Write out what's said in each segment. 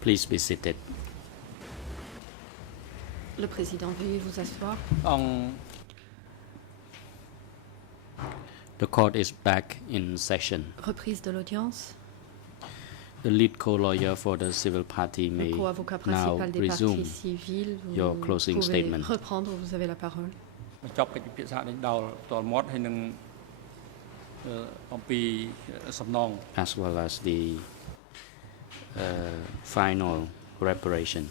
Please be seated. Le président, veuillez vous asseoir. The court is back in session. Reprise de l'audience. The lead co-lawyer for the civil party Le may co-avocat now principal des resume parties civiles, your vous closing pouvez statement. reprendre, vous avez la parole. បញ្ចប់កិច្ចពិភាក្សានេះដល់ផ្ទាល់មាត់ហើយនឹងអំពីសំណង as well as the final reparation.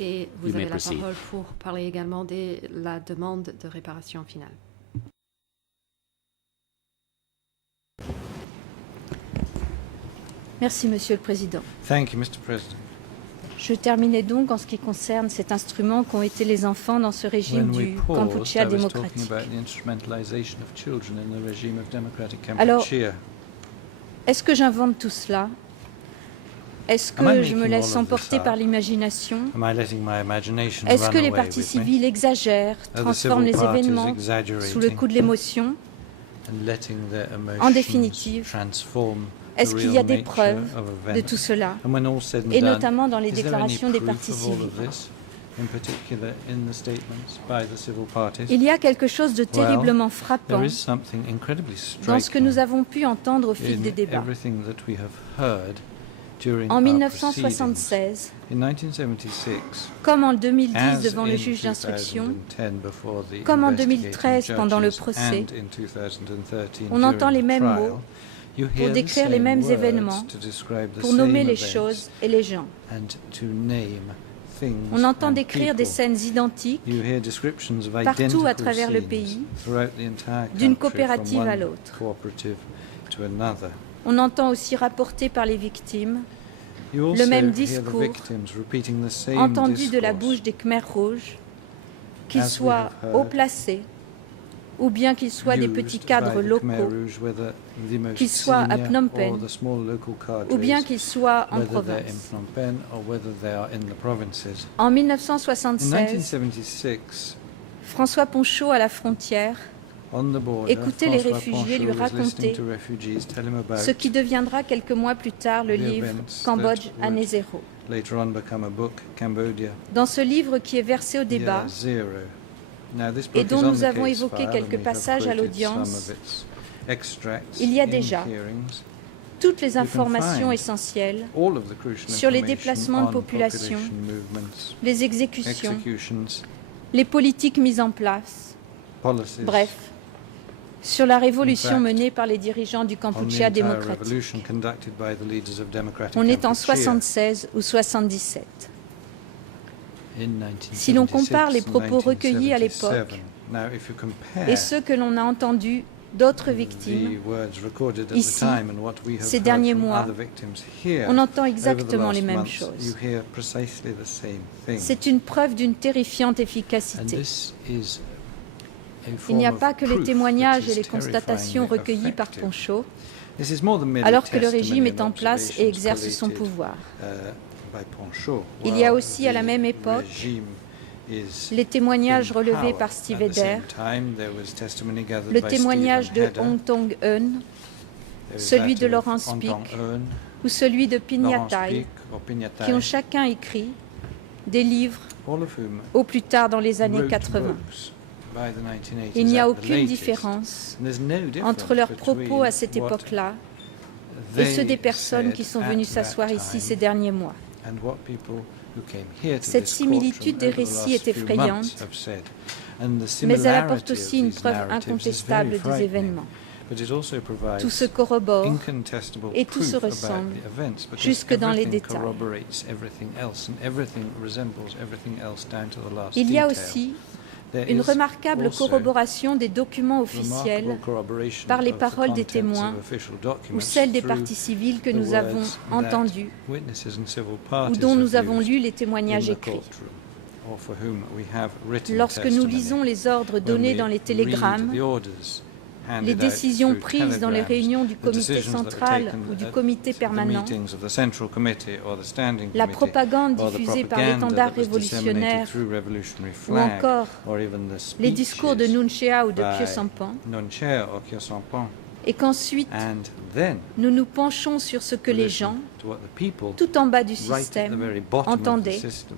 Et You vous may avez la proceed. parole pour parler également de la demande de réparation finale. Merci, Monsieur le Président. Thank you, Mr. President. Je terminais donc en ce qui concerne cet instrument qu'ont été les enfants dans ce régime When we du paused, Kampuchea I was talking démocratique. about the instrumentalization of children in the regime of democratic Alors, Kampuchea. Est-ce que j'invente tout cela? Est-ce Am I que je me making laisse all of this emporter up? par l'imagination? Am I letting my imagination Est-ce run que les away partis with me? civils exagèrent, Are the transforment civil les parties événements sous le coup de l'émotion? and letting their En emotions définitive, transform Est-ce the qu'il y a real des nature preuves of de events? tout cela? And when all's said and Et done, notamment dans les is there any déclarations des proof partis of all of civils. this, in particular in the statements by the civil parties? Il y a quelque chose de terriblement frappant There is something incredibly dans ce que nous striking avons pu entendre au fil in des débats. everything that we have heard during En our proceedings. 1976, In 1976, comme en 2010 as devant le in juge d'instruction, 2010 before the comme en investigating 2013 pendant le judges, procès, and in 2013 on entend during les the mêmes trial, mots you pour hear the décrire les same mêmes words événements, to describe the pour nommer same les events choses et les gens. and to name things On entend and décrire des people. scènes identiques You hear descriptions of partout identical à travers le scenes pays, throughout the entire d'une country, coopérative from à one l'autre. cooperative to another. On entend aussi rapporter par les victimes, You also même hear the discours victims repeating the same entendu de la discourse. bouche des Khmers rouges, qu'ils As we soient have heard, haut placés, ou bien qu'ils soient des petits used cadres by the Khmer locaux, Rouge, whether the most qu'ils soient à senior Phnom or Penh, the small local cadres, ou bien qu'ils soient en whether they're in province. Phnom Penh or whether they are in the provinces. En In 1976, 1976, François Ponchaud, à la frontière, on the border, écoutait les François réfugiés lui Ponchaud was listening raconter to refugees tell him about ce qui deviendra quelques mois plus tard le the livre events Cambodge, that année would zéro. later on become a book, Cambodia, Dans ce livre qui est versé au débat Year Zero. Now, this et book dont is on nous the avons case évoqué file, quelques and we have passages à quoted l'audience, some of its extracts il y a in déjà hearings. toutes les can informations find essentielles All of the crucial sur les information déplacements de on population, population movements, les exécutions, executions, les politiques mises en place, policies, bref, sur la révolution In fact, menée par les dirigeants du on the Kampuchea entire démocratique. revolution conducted by the leaders of democratic On est en Kampuchea 76 ou 77. in Si l'on compare les 1976 propos and recueillis à 1977. l'époque Now, if you compare et ceux que l'on a entendus d'autres victimes, the words recorded at ici, the time and what we have ces heard derniers from mois, other victims here, on entend over the exactement last les mêmes months, choses. you hear precisely the same thing. C'est une preuve d'une terrifiante And efficacité. this is a Il n'y a form pas of que les proof témoignages that et is les constatations terrifyingly recueillies par effective. Ponchaud, This is more than merely alors que le testimony régime est and en place et observations exerce son collated, pouvoir. by Ponchaud, Il y a while aussi à la the même époque regime is les témoignages in relevés power. par Steve At the same Eder, time, there was testimony gathered le by témoignage Stephen de Heder. Hong Tong Eun There is celui that de of Laurence Hong Pic, Tong Eun, ou celui de Laurence Pinyatai, Pic or Pinyatai, qui ont chacun écrit des livres all of whom au plus tard dans les années wrote 80. books by the 1980s Il n'y a at the aucune latest. différence And there's no difference entre leurs between propos à cette what époque-là et they ceux des personnes said qui sont at venues that s'asseoir ici time ces derniers mois. and what people who came here to Cette this similitude courtroom des over the récits last est few effrayante, months have said. And the Mais elle apporte similarity aussi of une these preuve narratives is incontestable very des frightening, événements. but it also provides Tout se corrobore incontestable et tout se proof about ressemble, the events, because jusque dans les everything détails. corroborates everything else, and everything resembles everything else down to the last Il y a detail. aussi There une is remarquable also corroboration des documents officiels remarkable corroboration par les of the paroles des contents témoins of official ou documents celles des through parties civiles que the nous avons words that entendues witnesses and civil ou parties dont nous have avons used lu les in témoignages the écrits. courtroom, or for whom we have written Lorsque nous testimony. lisons les ordres When donnés we dans les read télégrammes, the orders handed les out décisions through prises dans les telegrams, réunions du the comité decisions that were central taken ou du at comité the permanent, meetings of the Central Committee or the Standing la Committee, propagande or the diffusée par propaganda l'étendard that was disseminated révolutionnaire through revolutionary ou flag, encore or even the les discours de speeches Nunchea ou de by Khieu Samphan, Nunchea or Khieu Samphan, et qu'ensuite and then nous nous penchons sur ce que les gens, to what the people tout en bas du right at the système, very bottom of the entendaient, system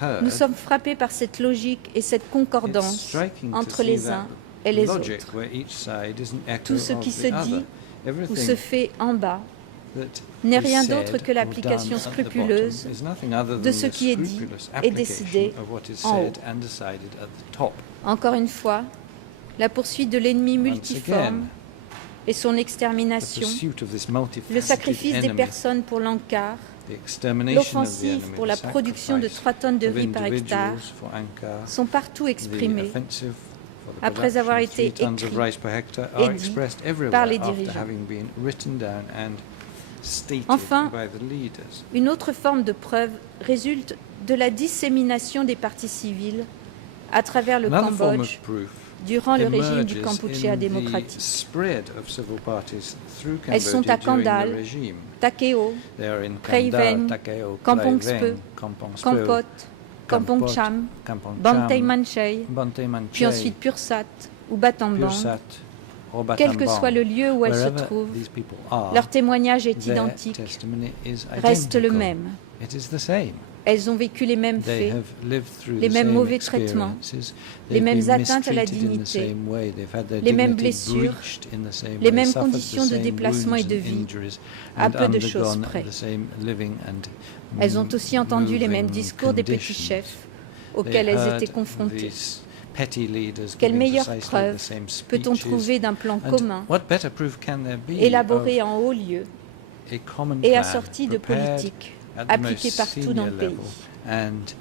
heard, nous sommes frappés par cette logique et cette it's concordance striking to entre see les that uns et les logic autres. where each side is an echo Tout ce of qui the se dit other. ou Everything se fait en bas that n'est is rien said d'autre que or l'application done at the scrupuleuse bottom is nothing other de than ce the qui est dit scrupulous et décidé application of what is en haut. said and decided at the top. Encore une fois, la poursuite de l'ennemi Once multiforme again, et son the extermination, pursuit of this le multifaceted sacrifice des enemy, personnes pour l'encart, the extermination of the l'offensive enemy, pour the la production de sacrifice 3 tonnes de of riz par hectare individuals for Ankar, sont partout the exprimés offensive for the après avoir production of été 3 tons of écrits rice per hectare et are dits expressed everywhere par les after dirigeants. having been written down and stated Enfin, by the leaders. Une autre forme de preuve résulte de la dissémination des partis civils à travers le Another form Cambodge of proof durant le régime du emerges Kampuchea in the démocratique. spread of civil parties through Elles sont à Cambodia during Kandal, the regime. Takeo, They are in Prey Veng, Kandal, Takeo, Kampong Prey Speu, Veng, Kampong Speu, Kampot, Kampong Kampot, Cham, Kampong Bantay Cham, Manchei, Bantay Manchei, puis ensuite Pursat ou Battambang. Pursat, or Quel que Battambang. soit le lieu où elles se Wherever trouvent, these people are, leur témoignage est their identique, testimony is reste le identical. même. It is the same. Elles ont vécu les mêmes They faits, have lived through les the mêmes same mauvais traitements, experiences. les They've mêmes been atteintes à la mistreated in the dignité, same way. They've had their les mêmes dignity blessures, breached in the same les way, mêmes suffered the conditions de same déplacement et wounds de and vie, injuries, à and peu de choses undergone près. the same living and Elles ont aussi entendu les mêmes moving discours des petits conditions. chefs They auxquels elles heard étaient confrontées. these petty leaders Quelle giving meilleure precisely preuve the same peut-on speeches. trouver d'un plan And commun, what better proof can there be élaboré of en haut lieu a common et plan assorti de prepared politiques at the appliquées most partout dans le senior pays. level and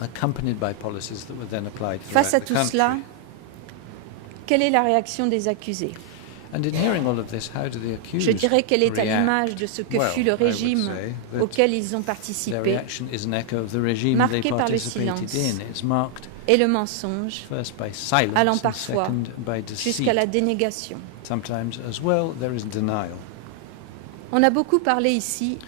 accompanied by policies that were then applied Face à throughout the tout country. cela, quelle est la réaction des accusés? And in hearing all of this, how do the accused Je dirais qu'elle est à react? l'image de ce que Well, fut le I would régime say that auquel ils ont their participé reaction is an echo of the regime marqué they par le participated silence. in. It's marked et le mensonge first by silence allant and parfois second by deceit. jusqu'à la dénégation. Sometimes as well there is denial. On a beaucoup parlé ici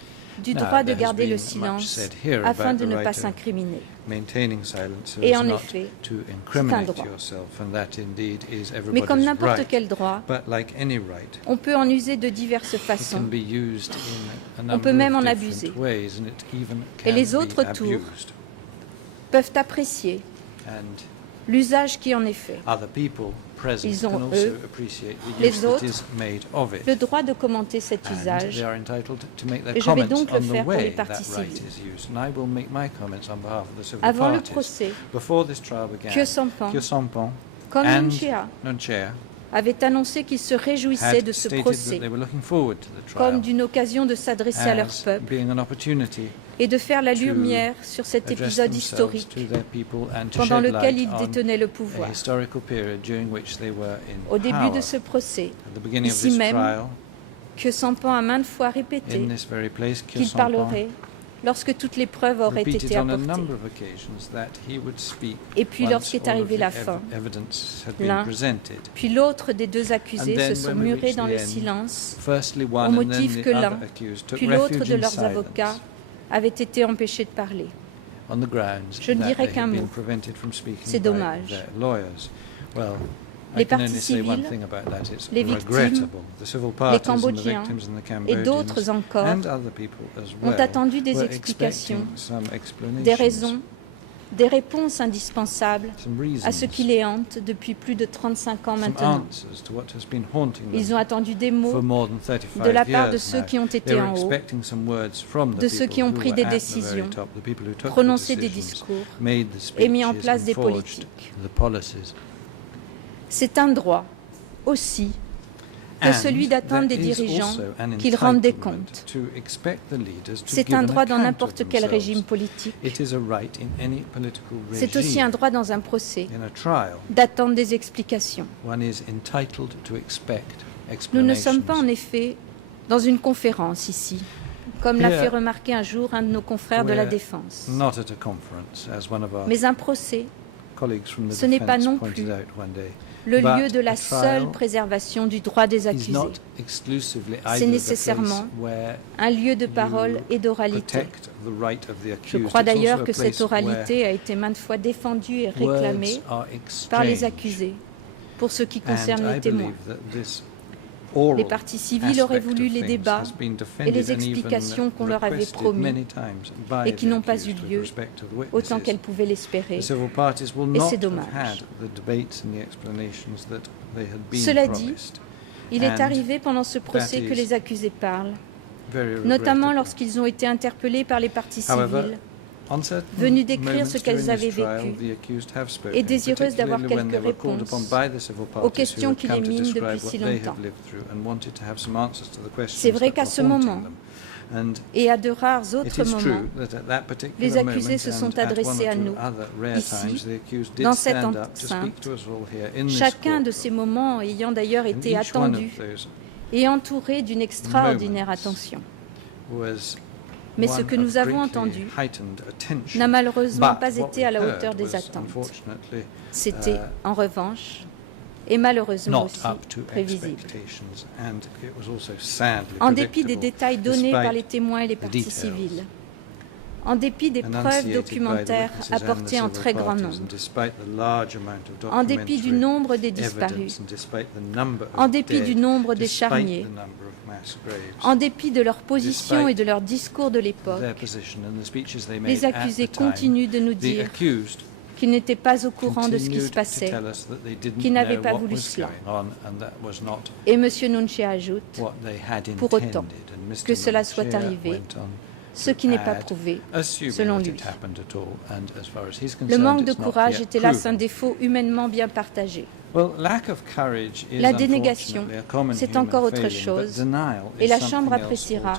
du Now, droit de there has garder been le much silence said here afin about de the ne right pas of s'incriminer. Maintaining silence so Et as en not effet, to c'est un incriminate droit. yourself, and that indeed is Mais everybody's comme n'importe right. quel droit, But like any right, on peut en user de diverses it façons. can be used in a On number peut même of en different abuser. ways, and it even Et can les be autres tours abused. peuvent apprécier And l'usage qui en est fait, other people present Ils ont, can also eux, appreciate the les use that autres, is made of it. le droit de commenter cet And usage. they are entitled to make their Et je vais comments donc le on faire the pour les way that parties right civiles. is used. And I will make my comments on behalf of the civil Avant le parties. procès, Before this trial began, Kyo Sampan, Kyo Sampan comme and Nunchia, Nunchea avaient annoncé qu'ils se réjouissaient had de ce stated procès that they were looking forward to the comme trial d'une occasion de s'adresser à leur as peuple being an opportunity et de faire la to lumière sur cet address épisode themselves historique to their people and to pendant shed lequel light ils on détenaient le a pouvoir. historical period during which they were in Au début power. de ce procès, At the beginning of ici this même, trial, que Sampan a maintes fois répété in this very place, Kyo qu'il Sampan parlerait lorsque toutes les preuves auraient repeated été on a apportées. number of occasions that he would speak Et puis once lorsqu'est all of arrivée the la fin, evidence had been l'un, presented. puis l'autre des deux accusés And then se sont when we murés reached dans the le end, silence, Firstly au one and then motif the que l'un, other accused took puis l'autre refuge de in leurs silence avocats avait été empêché de parler. on the grounds Je ne that dirais they qu'un had been mot. prevented from speaking C'est by dommage. their lawyers. Well, Les I can parties only say one civiles, thing about that. It's les victimes, regrettable. The civil parties and the Cambodgiens victims and the et d'autres Cambodians encore and other people as ont well attendu des were explications, expecting some explanations, des raisons, des réponses indispensables some à ce reasons, qui les hante depuis plus de 35 ans some maintenant. answers to what has been haunting Ils them ont attendu des for mots more than 35 de la part de years ceux now. qui ont They été were en haut, expecting some words from the de ceux people qui ont who pris were des at the very décisions, top, the people who took the prononcé des decisions, discours made the et mis en speeches place and des forged politiques. the policies. C'est un droit aussi que celui d'attendre des dirigeants qu'ils rendent des comptes. C'est un droit dans n'importe quel régime politique. C'est aussi un droit dans un procès d'attendre des explications. Nous ne sommes pas en effet dans une conférence ici, comme l'a fait remarquer un jour un de nos confrères de la défense. Mais un procès, ce n'est pas non plus le lieu de la seule préservation du droit des accusés. C'est nécessairement un lieu de parole et d'oralité. Je crois d'ailleurs que cette oralité a été maintes fois défendue et réclamée par les accusés pour ce qui concerne les témoins. Les parties civiles auraient voulu les débats et les explications qu'on leur avait promis et qui n'ont pas eu lieu autant qu'elles pouvaient l'espérer. Et c'est dommage. Cela dit, il est arrivé pendant ce procès que les accusés parlent, notamment lorsqu'ils ont été interpellés par les parties civiles, venus décrire ce qu'elles avaient vécu et désireuses d'avoir quelques réponses aux questions qui les minent depuis si longtemps. C'est vrai qu'à ce moment, et à de rares autres moments, les accusés se sont adressés à nous, ici, dans cette enceinte, chacun de ces moments ayant d'ailleurs été attendu et entouré d'une extraordinaire attention. Mais ce que nous avons entendu n'a malheureusement pas été à la hauteur des attentes. C'était, en revanche, et malheureusement aussi, prévisible. En dépit des détails donnés par les témoins et les parties civiles, en dépit des preuves documentaires apportées en très grand nombre, en dépit du nombre des disparus, en dépit du nombre des charniers, en dépit de leur position et de leur discours de l'époque, les accusés continuent de nous dire qu'ils n'étaient pas au courant de ce qui se passait, qu'ils n'avaient pas voulu cela. Et M. Nunchi ajoute, pour autant que cela soit arrivé, ce qui n'est pas prouvé, selon lui. Le manque de courage est hélas un défaut humainement bien partagé. La dénégation, c'est encore autre chose, et la Chambre appréciera,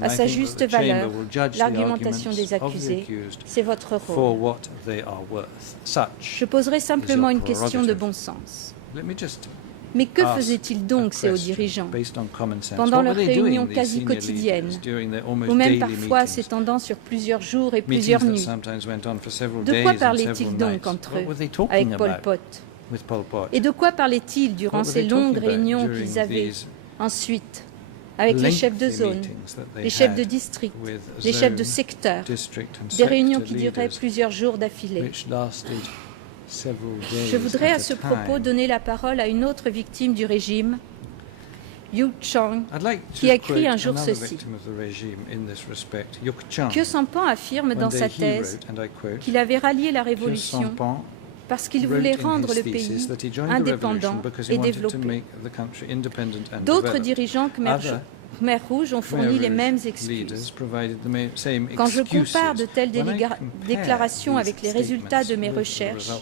à sa juste valeur, l'argumentation des accusés. C'est votre rôle. Je poserai simplement une question de bon sens. Mais que faisaient-ils donc, ces hauts dirigeants, pendant leurs réunions quasi quotidiennes, ou même parfois s'étendant sur plusieurs jours et plusieurs nuits? De quoi parlaient-ils donc entre eux, avec Pol Pot? Et de quoi parlaient-ils durant ces longues réunions qu'ils avaient ensuite avec les chefs de zone, les chefs de district, les chefs de secteur, des réunions qui duraient plusieurs jours d'affilée? Je voudrais à ce propos donner la parole à une autre victime du régime, Yu Chang, qui a écrit un jour ceci. Khieu Samphan affirme dans sa thèse qu'il avait rallié la révolution parce qu'il voulait rendre le pays indépendant et développé. D'autres dirigeants Khmer Rouge ont fourni les mêmes excuses. Quand je compare de telles déclarations avec les résultats de mes recherches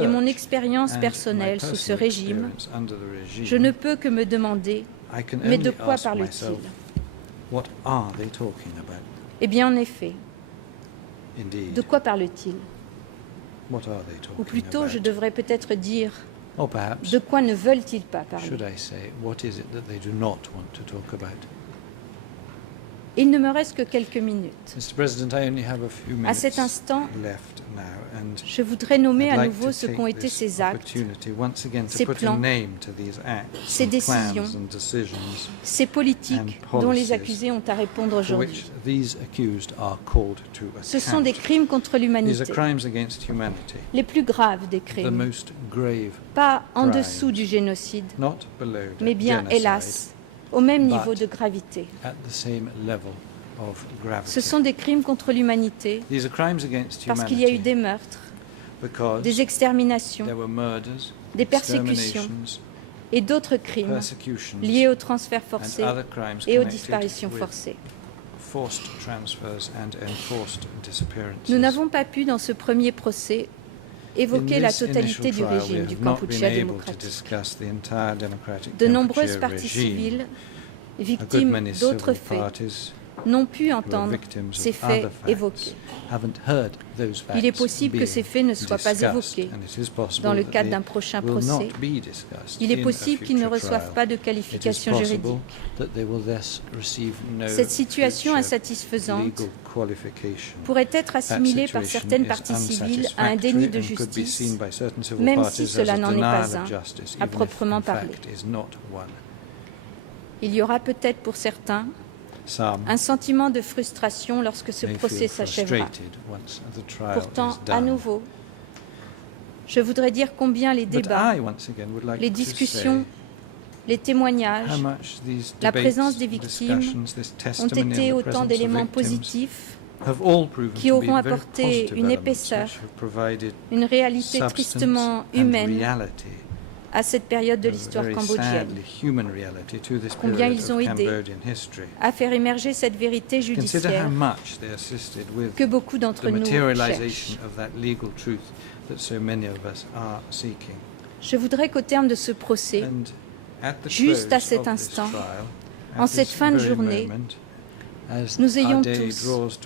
et mon expérience personnelle sous ce régime, je ne peux que me demander, mais de quoi parle-t-il? Eh bien, en effet, de quoi parle-t-il? Ou plutôt, je devrais peut-être dire, de quoi ne veulent-ils pas parler? Il ne me reste que quelques minutes. À cet instant, je voudrais nommer à nouveau ce qu'ont été ces actes, ces plans, ces décisions, ces politiques dont les accusés ont à répondre aujourd'hui. Ce sont des crimes contre l'humanité, les plus graves des crimes, pas en dessous du génocide, mais bien, hélas, au même niveau de gravité. Ce sont des crimes contre l'humanité parce qu'il y a eu des meurtres, des exterminations, des persécutions et d'autres crimes liés aux transferts forcés et aux disparitions forcées. Nous n'avons pas pu, dans ce premier procès, évoquer la totalité du régime du Kampuchea démocratique. De nombreuses parties civiles, victimes d'autres faits, n'ont pu entendre ces faits évoqués. Il est possible que ces faits ne soient pas évoqués dans le cadre d'un prochain procès. Il est possible qu'ils ne reçoivent pas de qualification juridique. Cette situation insatisfaisante pourrait être assimilée par certaines parties civiles à un déni de justice, même si cela n'en est pas un, à proprement parler. Il y aura peut-être pour certains un sentiment de frustration lorsque ce procès s'achèvera. Pourtant, à nouveau, je voudrais dire combien les débats, les discussions les témoignages, la présence des victimes ont été autant d'éléments positifs qui auront apporté une épaisseur, une réalité tristement humaine à cette période de l'histoire cambodgienne. Combien ils ont aidé à faire émerger cette vérité judiciaire que beaucoup d'entre nous cherchent. Je voudrais qu'au terme de ce procès, juste à cet instant, en cette fin de journée, nous ayons tous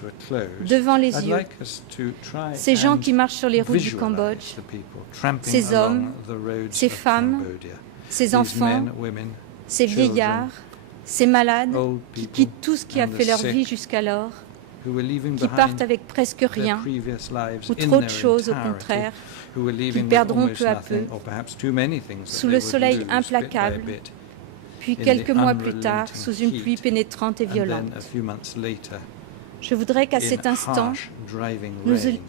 devant les yeux ces gens qui marchent sur les routes du Cambodge, ces hommes, ces femmes, ces enfants, ces vieillards, ces malades qui quittent tout ce qui a fait leur vie jusqu'alors, qui partent avec presque rien ou trop de choses au contraire, qu'ils perdront peu à peu sous le soleil implacable, puis quelques mois plus tard sous une pluie pénétrante et violente. Je voudrais qu'à cet instant,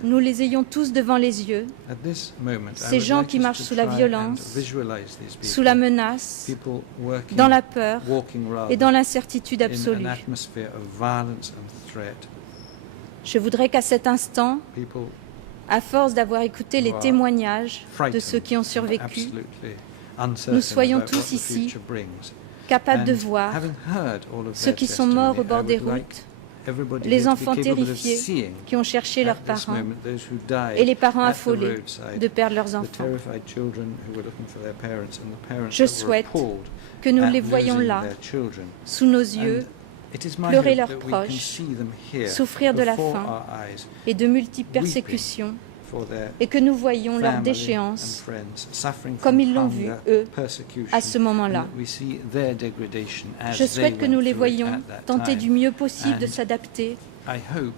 nous les ayons tous devant les yeux, ces gens qui marchent sous la violence, sous la menace, dans la peur et dans l'incertitude absolue. Je voudrais qu'à cet instant, à force d'avoir écouté les témoignages de ceux qui ont survécu, nous soyons tous ici capables de voir ceux qui sont morts au bord des routes, les enfants terrifiés qui ont cherché leurs parents et les parents affolés de perdre leurs enfants. Je souhaite que nous les voyions là, sous nos yeux, pleurer leurs proches, souffrir de la faim et de multiples persécutions, et que nous voyions leur déchéance comme ils l'ont vu, eux, à ce moment-là. Je souhaite que nous les voyions tenter du mieux possible de s'adapter,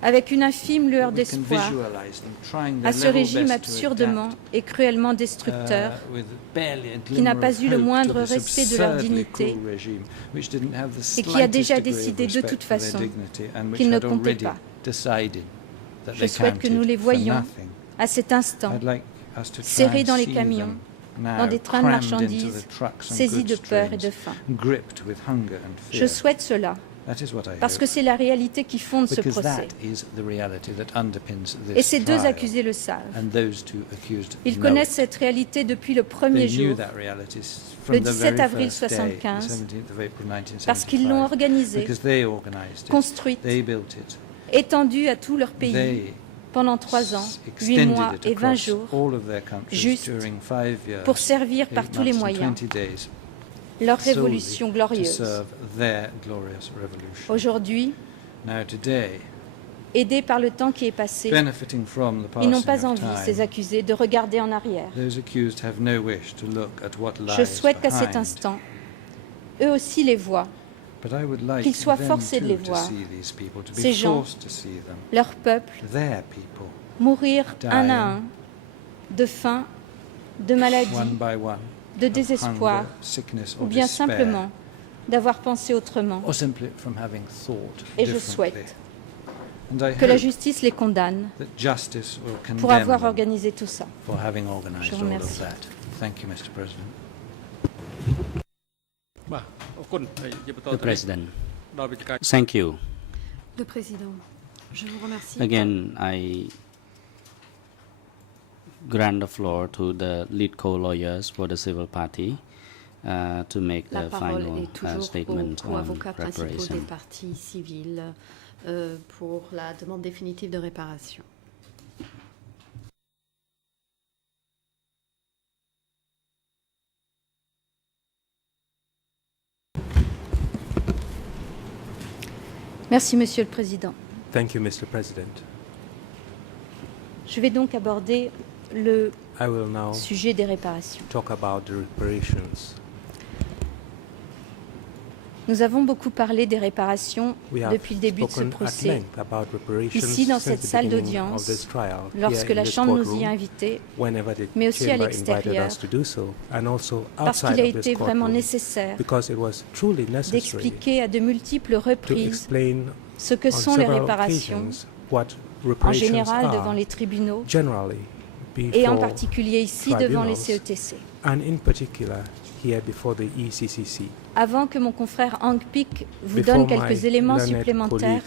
avec une infime lueur d'espoir, à ce régime absurdement et cruellement destructeur, qui n'a pas eu le moindre respect de leur dignité et qui a déjà décidé de toute façon qu'il ne comptait pas. Je souhaite que nous les voyions à cet instant, serrés dans les camions, dans des trains de marchandises, saisis de peur et de faim. Je souhaite cela, parce que c'est la réalité qui fonde ce procès. Et ces deux accusés le savent. Ils connaissent cette réalité depuis le premier jour, le 17 avril 1975, parce qu'ils l'ont organisée, construite, étendue à tout leur pays, pendant 3 ans, 8 mois et 20 jours, juste pour servir par tous les moyens leur révolution glorieuse. Aujourd'hui, aidés par le temps qui est passé, ils n'ont pas envie, ces accusés, de regarder en arrière. Je souhaite qu'à cet instant, eux aussi les voient, qu'ils soient forcés de les voir, ces gens, leur peuple, mourir un à un, de faim, de maladie, de désespoir, ou bien simplement d'avoir pensé autrement. Et je souhaite que la justice les condamne pour avoir organisé tout ça. Je vous remercie. The President. Thank you. Le Président, je vous remercie. Again, I grant the floor to the lead co-lawyers for the civil party to make the final statement aux on avocats principaux reparation. des parties civiles pour la demande définitive de réparation. Merci, Monsieur le Président. Thank you, Mr. President. Je vais donc aborder le I will now sujet des réparations. talk about the reparations. Nous avons beaucoup parlé des réparations We have depuis le début de ce spoken at procès, length about reparations ici dans since cette the salle beginning d'audience, of this trial, lorsque here la in the Chambre nous y a courtroom, invités, whenever the mais aussi à chamber invited l'extérieur, us to do so, and also parce outside qu'il a of this été vraiment courtroom, nécessaire because it was truly necessary d'expliquer à de multiples to reprises explain ce que on sont les several réparations, occasions what en reparations général are, devant les tribunaux generally et en before particulier ici devant les tribunals, CETC. and in particular here before the ECCC. Avant que mon confrère Ang Pik vous donne quelques éléments supplémentaires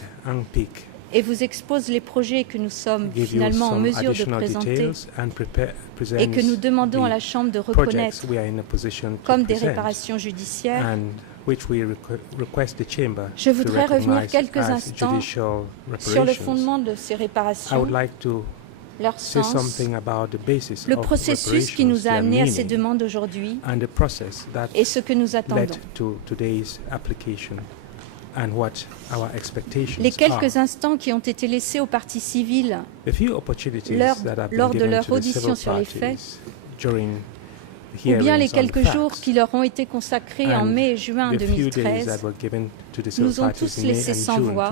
et vous expose les projets que nous sommes finalement en mesure de présenter et que nous demandons à la Chambre de reconnaître comme des réparations judiciaires, je voudrais revenir quelques instants sur le fondement de ces réparations, leur sens, le processus qui nous a amenés à ces demandes aujourd'hui et ce que nous attendons. Les quelques instants qui ont été laissés aux parties civiles lors de leur audition sur les faits, ou bien les quelques jours qui leur ont été consacrés en mai et juin 2013, nous ont tous laissés sans voix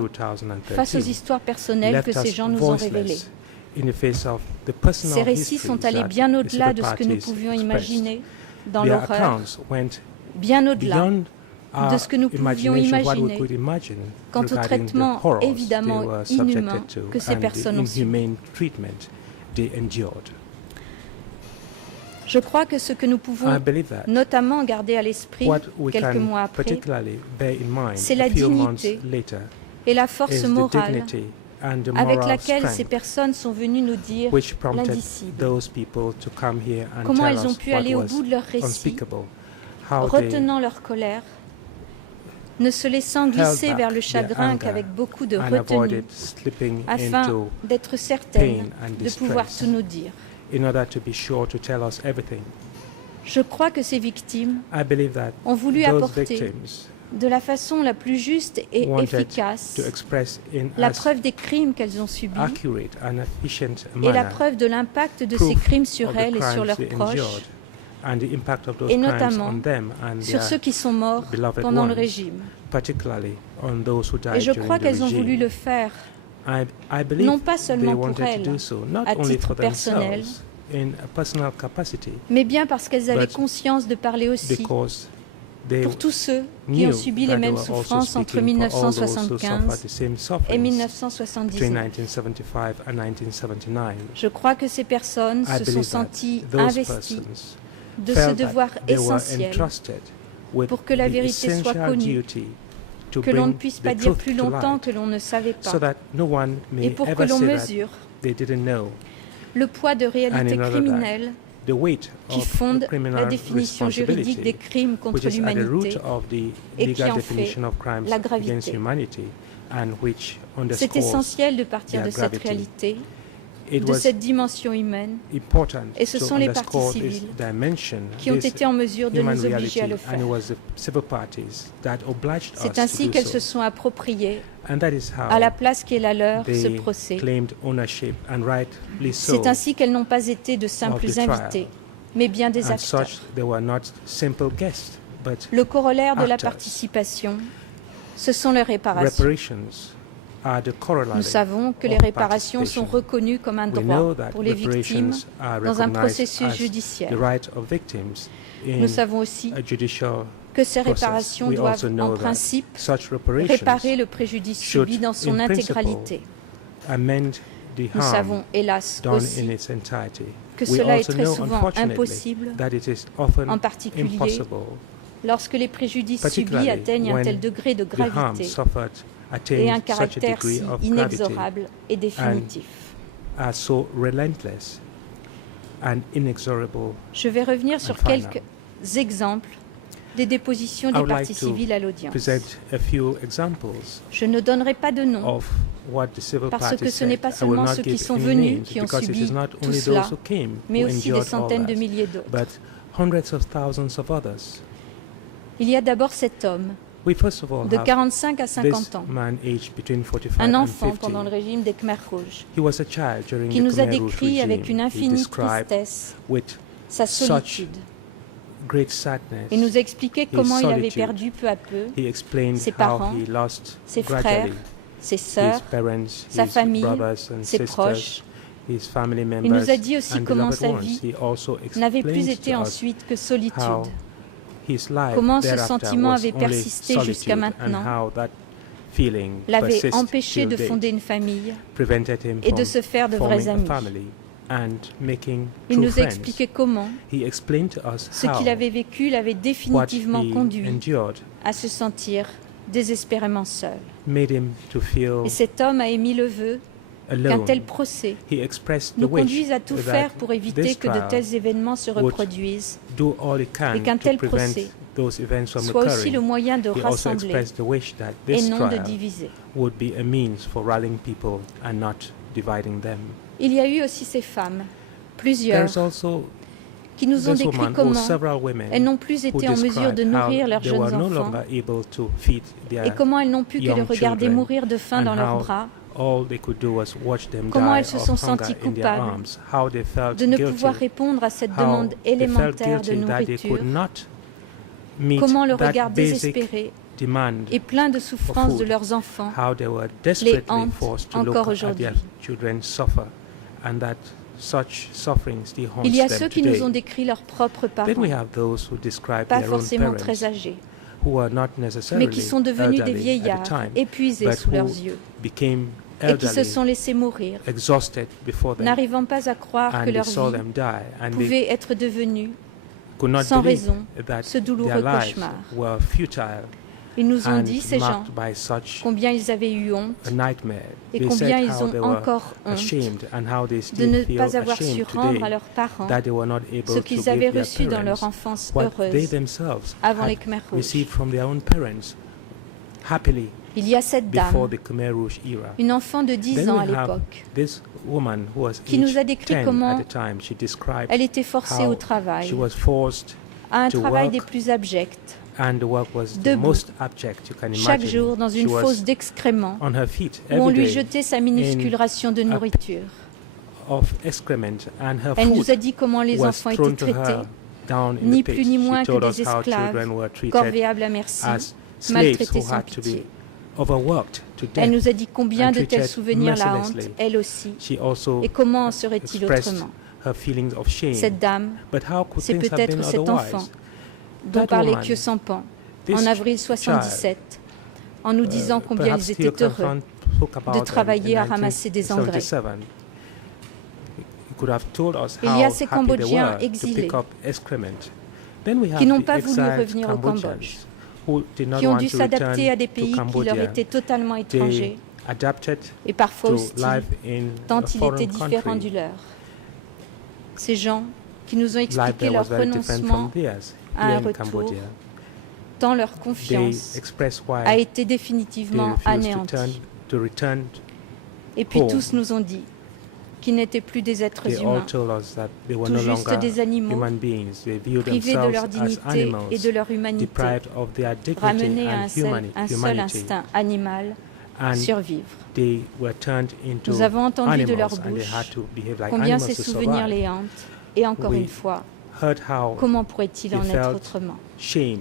face aux histoires personnelles que ces gens nous ont révélées. Ces récits sont allés bien au-delà de ce que nous pouvions imaginer dans l'horreur, bien au-delà de ce que nous pouvions imaginer quant au traitement évidemment inhumain que ces personnes ont subi. Je crois que ce que nous pouvons notamment garder à l'esprit quelques mois après, c'est la dignité et la force morale avec laquelle ces personnes sont venues nous dire l'indicible. Comment elles ont pu aller au bout de leur récit, retenant leur colère, ne se laissant glisser vers le chagrin qu'avec beaucoup de retenue, afin d'être certaines de pouvoir tout nous dire. Je crois que ces victimes ont voulu apporter de la façon la plus juste et efficace la preuve des crimes qu'elles ont subis et la preuve de l'impact de ces crimes sur elles et sur leurs proches, et notamment sur ceux qui sont morts pendant le régime. Et je crois qu'elles ont voulu le faire, non pas seulement pour elles, à titre personnel, mais bien parce qu'elles avaient conscience de parler aussi pour tous ceux qui ont subi les mêmes souffrances entre 1975 et 1979. Je crois que ces personnes se sont senties investies de ce devoir essentiel pour que la vérité soit connue, que l'on ne puisse pas dire plus longtemps que l'on ne savait pas, et pour que l'on mesure le poids de réalités criminelles qui fonde la définition juridique des crimes contre l'humanité et qui en fait la gravité. C'est essentiel de partir de cette réalité, de cette dimension humaine, et ce sont les parties civiles qui ont été en mesure de nous obliger à le faire. C'est ainsi qu'elles se sont appropriées, à la place qui est la leur, ce procès. C'est ainsi qu'elles n'ont pas été de simples invités, mais bien des acteurs. Le corollaire de la participation, ce sont les réparations. Nous savons que les réparations sont reconnues comme un droit pour les victimes dans un processus judiciaire. Nous savons aussi que ces réparations doivent, en principe, réparer le préjudice subi dans son intégralité. Nous savons, hélas, aussi que cela est très souvent impossible, en particulier lorsque les préjudices subis atteignent un tel degré de gravité et un caractère si inexorable et définitif. Je vais revenir sur quelques exemples des dépositions des parties civiles à l'audience. Je ne donnerai pas de nom, parce que ce n'est pas seulement ceux qui sont venus qui ont subi tout cela, mais aussi des centaines de milliers d'autres. Il y a d'abord cet homme, de 45 à 50 ans, un enfant pendant le régime des Khmers rouges, qui nous a décrit avec une infinie tristesse sa solitude et nous a expliqué comment il avait perdu peu à peu ses parents, ses frères, ses sœurs, sa famille, ses proches. Il nous a dit aussi comment sa vie n'avait plus été ensuite que solitude. Comment ce sentiment avait persisté jusqu'à maintenant, l'avait empêché de fonder une famille et de se faire de vrais amis. and making Il true nous a friends. expliqué comment He explained to us ce qu'il how avait vécu l'avait what définitivement he conduit endured à se sentir désespérément seul. made him to feel Et cet homme a émis le vœu qu'un alone. tel procès He expressed the nous wish conduise à tout that faire pour éviter this que de trial tels événements se would reproduisent do all it can et qu'un to tel prevent procès those events from soit aussi occurring. le moyen de He also rassembler expressed the wish that et this non de trial diviser. would be a means for rallying people and not dividing them. Il y a eu aussi ces femmes, plusieurs, There's also qui nous ont this décrit woman or comment several women elles n'ont plus who été en mesure de described nourrir how leurs they jeunes were no enfants longer able to feed their et comment elles n'ont pu que les young regarder children, mourir de faim and dans leurs how bras, all they could do was watch them comment die elles se of sont hunger senties in their coupables arms, how they felt de ne guilty, pouvoir répondre à cette how demande they felt élémentaire de guilty that they nourriture, could not meet comment le that regard basic désespéré demand et plein de souffrance de food, leurs enfants how they were desperately hante forced to encore look at their aujourd'hui. children suffer, and that such suffering still haunts Il y a them ceux qui today. nous ont décrit leurs propres Then we parents, have those who describe pas their own forcément parents, très âgés, who are not necessarily mais qui sont devenus des elderly at the vieillards, time, épuisés but sous who leurs yeux, became et qui se elderly, sont laissés mourir, exhausted before them, n'arrivant pas à croire and que they leur saw vie them die, and they pouvait être devenue could not sans believe raison that ce douloureux their lives cauchemar. were futile Ils nous ont and dit, ces gens, marked by such combien ils avaient eu honte a nightmare. et They combien said ils how ont they were encore honte ashamed and how they de still ne feel pas avoir su ashamed rendre today à leurs parents that they were not ce able to qu'ils give avaient their reçu dans leur parents enfance what they heureuse themselves avant les had Khmers rouges. received from their own parents happily Il y a cette before dame, the Khmer Rouge era. une enfant de 10 Then ans we à have l'époque, this woman who was qui nous aged a décrit 10 comment at the time. She described elle était forcée how au travail, she was forced à un to travail work, des plus abjects, and the work was the debout, most abject you can chaque imagine. jour dans She une was fosse d'excréments on her feet où on every lui day jetait sa minuscule ration de nourriture. of excrement, and her Elle nous a food dit comment les was enfants thrown étaient to traités, her down in ni the pit. plus ni moins She que told des us how esclaves, children were treated corvéables à merci, as slaves maltraités who sans had to be pitié. overworked to Elle death. nous a dit combien and de tels treated souvenirs la hantent, mercilessly. elle aussi, She also et comment en serait-il expressed autrement. her feelings of shame. Cette dame, But how could c'est things have peut-être been cet enfant otherwise? dont That parlait woman, Khieu Samphan this en avril child, 77, en nous disant combien perhaps ils étaient Khieu heureux Samphan spoke about de travailler à ramasser des engrais. 1977. He could have told us Il y a how ces happy they Cambodgiens were to exilés pick up excrement. Then we have qui n'ont the pas voulu exiled revenir au Cambodians Cambodge, who did not qui ont want dû to s'adapter à des return pays to qui leur Cambodia. étaient totalement étrangers They adapted et parfois to hostiles, life in tant a il foreign était différent country. du leur. Ces gens qui nous ont Life expliqué there leur was very different renoncement from theirs à un here in retour, Cambodia. tant leur They confiance expressed why a été they définitivement refused anéantie. to return. Et puis home. tous nous ont dit qu'ils n'étaient plus des êtres They all humains, told us that they were tout no juste longer des animaux, human beings. They viewed privés de themselves leur as dignité animals, et de leur humanité, deprived of their dignity ramenés à and un seul humanity, instinct animal, and survivre. they were turned into Nous avons entendu de leur animals, and they bouche had to behave like combien animals ces to souvenirs survive. les hantent. Et encore We une fois, Heard how comment pourrait-il en they être felt autrement? shame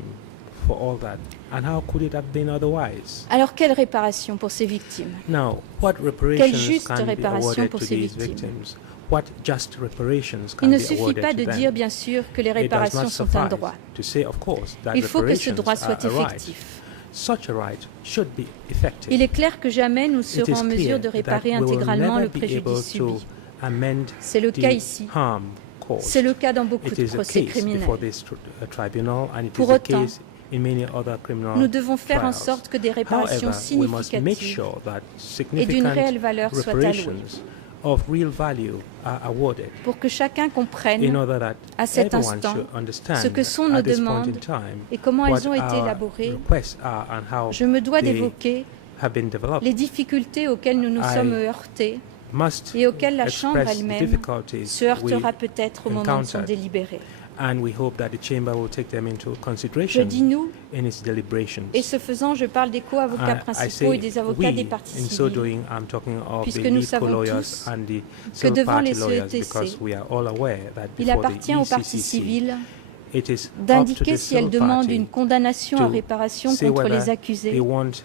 for all that, and how could it have been otherwise? Alors quelle réparation pour ces victimes? Now, what reparations juste can be réparation awarded pour to ces these victimes? victims? What just reparations Il can ne be suffit awarded pas to de them? dire, bien sûr, que les It does réparations not sont un suffice droit. to say, of course, that Il faut que ce reparations droit soit are a right. effectif. Such a right should be effective. Il est clair que jamais nous It serons is en mesure clear de that réparer we will intégralement never le be préjudice able subi. to amend C'est le cas the ici. harm caused. C'est le cas dans beaucoup It de is a procès case criminels. before this tribunal, and it Pour is a autant, case in many other criminal Nous devons faire en trials. sorte que des réparations However, we must make significatives sure that et d'une significant réelle valeur soient allouées reparations of real value are awarded pour que chacun in comprenne order that à cet everyone instant should understand ce que sont nos at this point in demandes time et comment what elles ont été our élaborées. requests are and how Je me dois they d'évoquer have been developed. les difficultés auxquelles nous nous I sommes heurtés Must et auxquelles la Chambre express the elle-même difficulties se heurtera we peut-être au moment de son encountered. délibéré. and we hope that the chamber will take them into Je consideration dis nous, in its deliberations. et ce faisant, je parle des co-avocats I principaux et say des avocats des we, parties in so civiles, doing, I'm talking of puisque the nous lead savons co-lawyers tous and the que civil devant party les lawyers, CETC, because we are all aware that il before appartient the aux parties ECCC, civiles it is up to d'indiquer the si elles civil demandent party une condamnation à to réparation say contre whether les accusés they want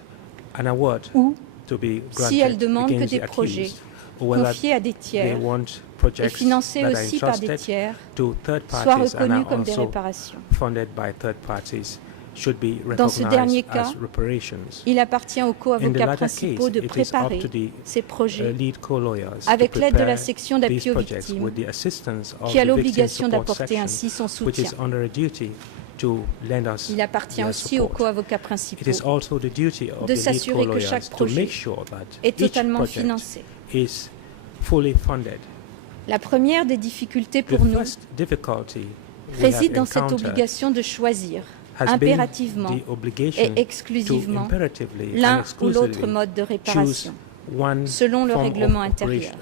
an award ou to be si elles granted demandent que against des the projets accused, or whether confiés à des they tiers want et projects financés that are aussi par des entrusted tiers to third soient parties and reconnus are comme des also réparations. funded by third parties should be Dans ce dernier recognized cas, as reparations. il appartient aux In the co-avocats latter principaux case, de it is up préparer to the ces projets lead co-lawyers avec to l'aide de la prepare section d'appui these aux projects victimes, with the assistance of qui a the victim l'obligation support d'apporter section, ainsi son which is soutien. under a duty to lend us Il appartient their aussi aux support. co-avocats It principaux is also the duty of de the lead s'assurer que co-lawyers chaque to projet make sure that est each totalement project financé. is fully funded. La première des difficultés The pour nous first difficulty we réside have dans cette encountered obligation de choisir has been impérativement the obligation et to exclusivement imperatively l'un and ou l'autre exclusively mode de choose réparation. one selon le form règlement of intérieur.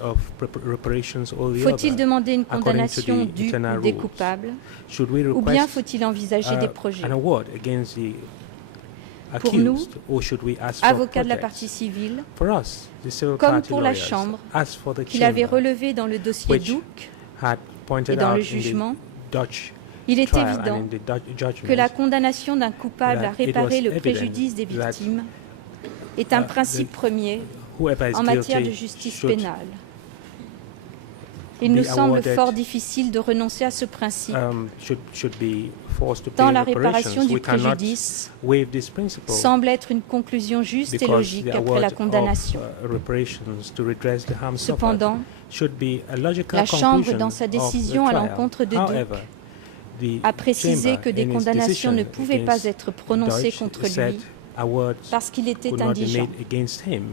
reparations or the Faut-il other. demander une according to condamnation the due internal des rules. coupables Should we ou bien request faut-il envisager des projets? an award against the Pour nous, accused, or should we ask for Avocats de la projects? partie civile, For us, the civil comme party pour la lawyers, Chambre, as for the qu'il avait chamber, relevé dans le dossier which Duke had pointed et dans out le in the jugement, Dutch il est trial évident and in the judgment que la condamnation d'un coupable à that it réparer was le evident préjudice des that, victimes est un principe the- premier whoever is en matière de guilty justice should pénale. Il nous be semble awarded, fort difficile de renoncer à ce principe should be forced to tant pay la réparation reparations. du We cannot préjudice waive this principle semble être une conclusion juste et because logique the après la award condamnation. of reparations to redress the harm suffered Cependant, should be a logical la Chambre, conclusion dans sa of the décision à trial. l'encontre de However, the a précisé chamber, que des in its condamnations ne decision pouvaient pas against être prononcées Deutsch, contre said lui awards parce qu'il était could not be indigent. made against him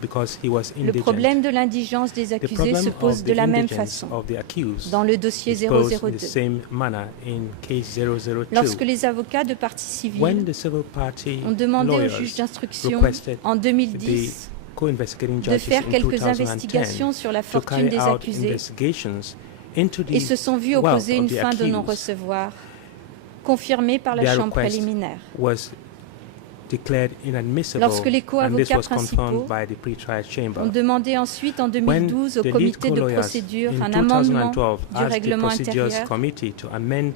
because he was Le indigent. problème de l'indigence des The accusés problem se pose of de the la même indigence façon of the accused dans le dossier is posed in 002. the same manner in case 002. Lorsque les avocats de partie When civile the civil party ont demandé au lawyers juge d'instruction requested en the 2010 co-investigating de judges faire in quelques 2010 investigations sur la to fortune carry des out accusés investigations into the et se sont vus wealth opposer of une the fin de accused, non-recevoir confirmée par la their Chambre request préliminaire. was declared inadmissible, Lorsque les and this co-avocats was confirmed principaux by the pre-trial chamber. ont demandé ensuite en 2012 au When the comité lead de co-lawyers procédure in un amendement 2012 du asked the règlement procedures intérieur committee to amend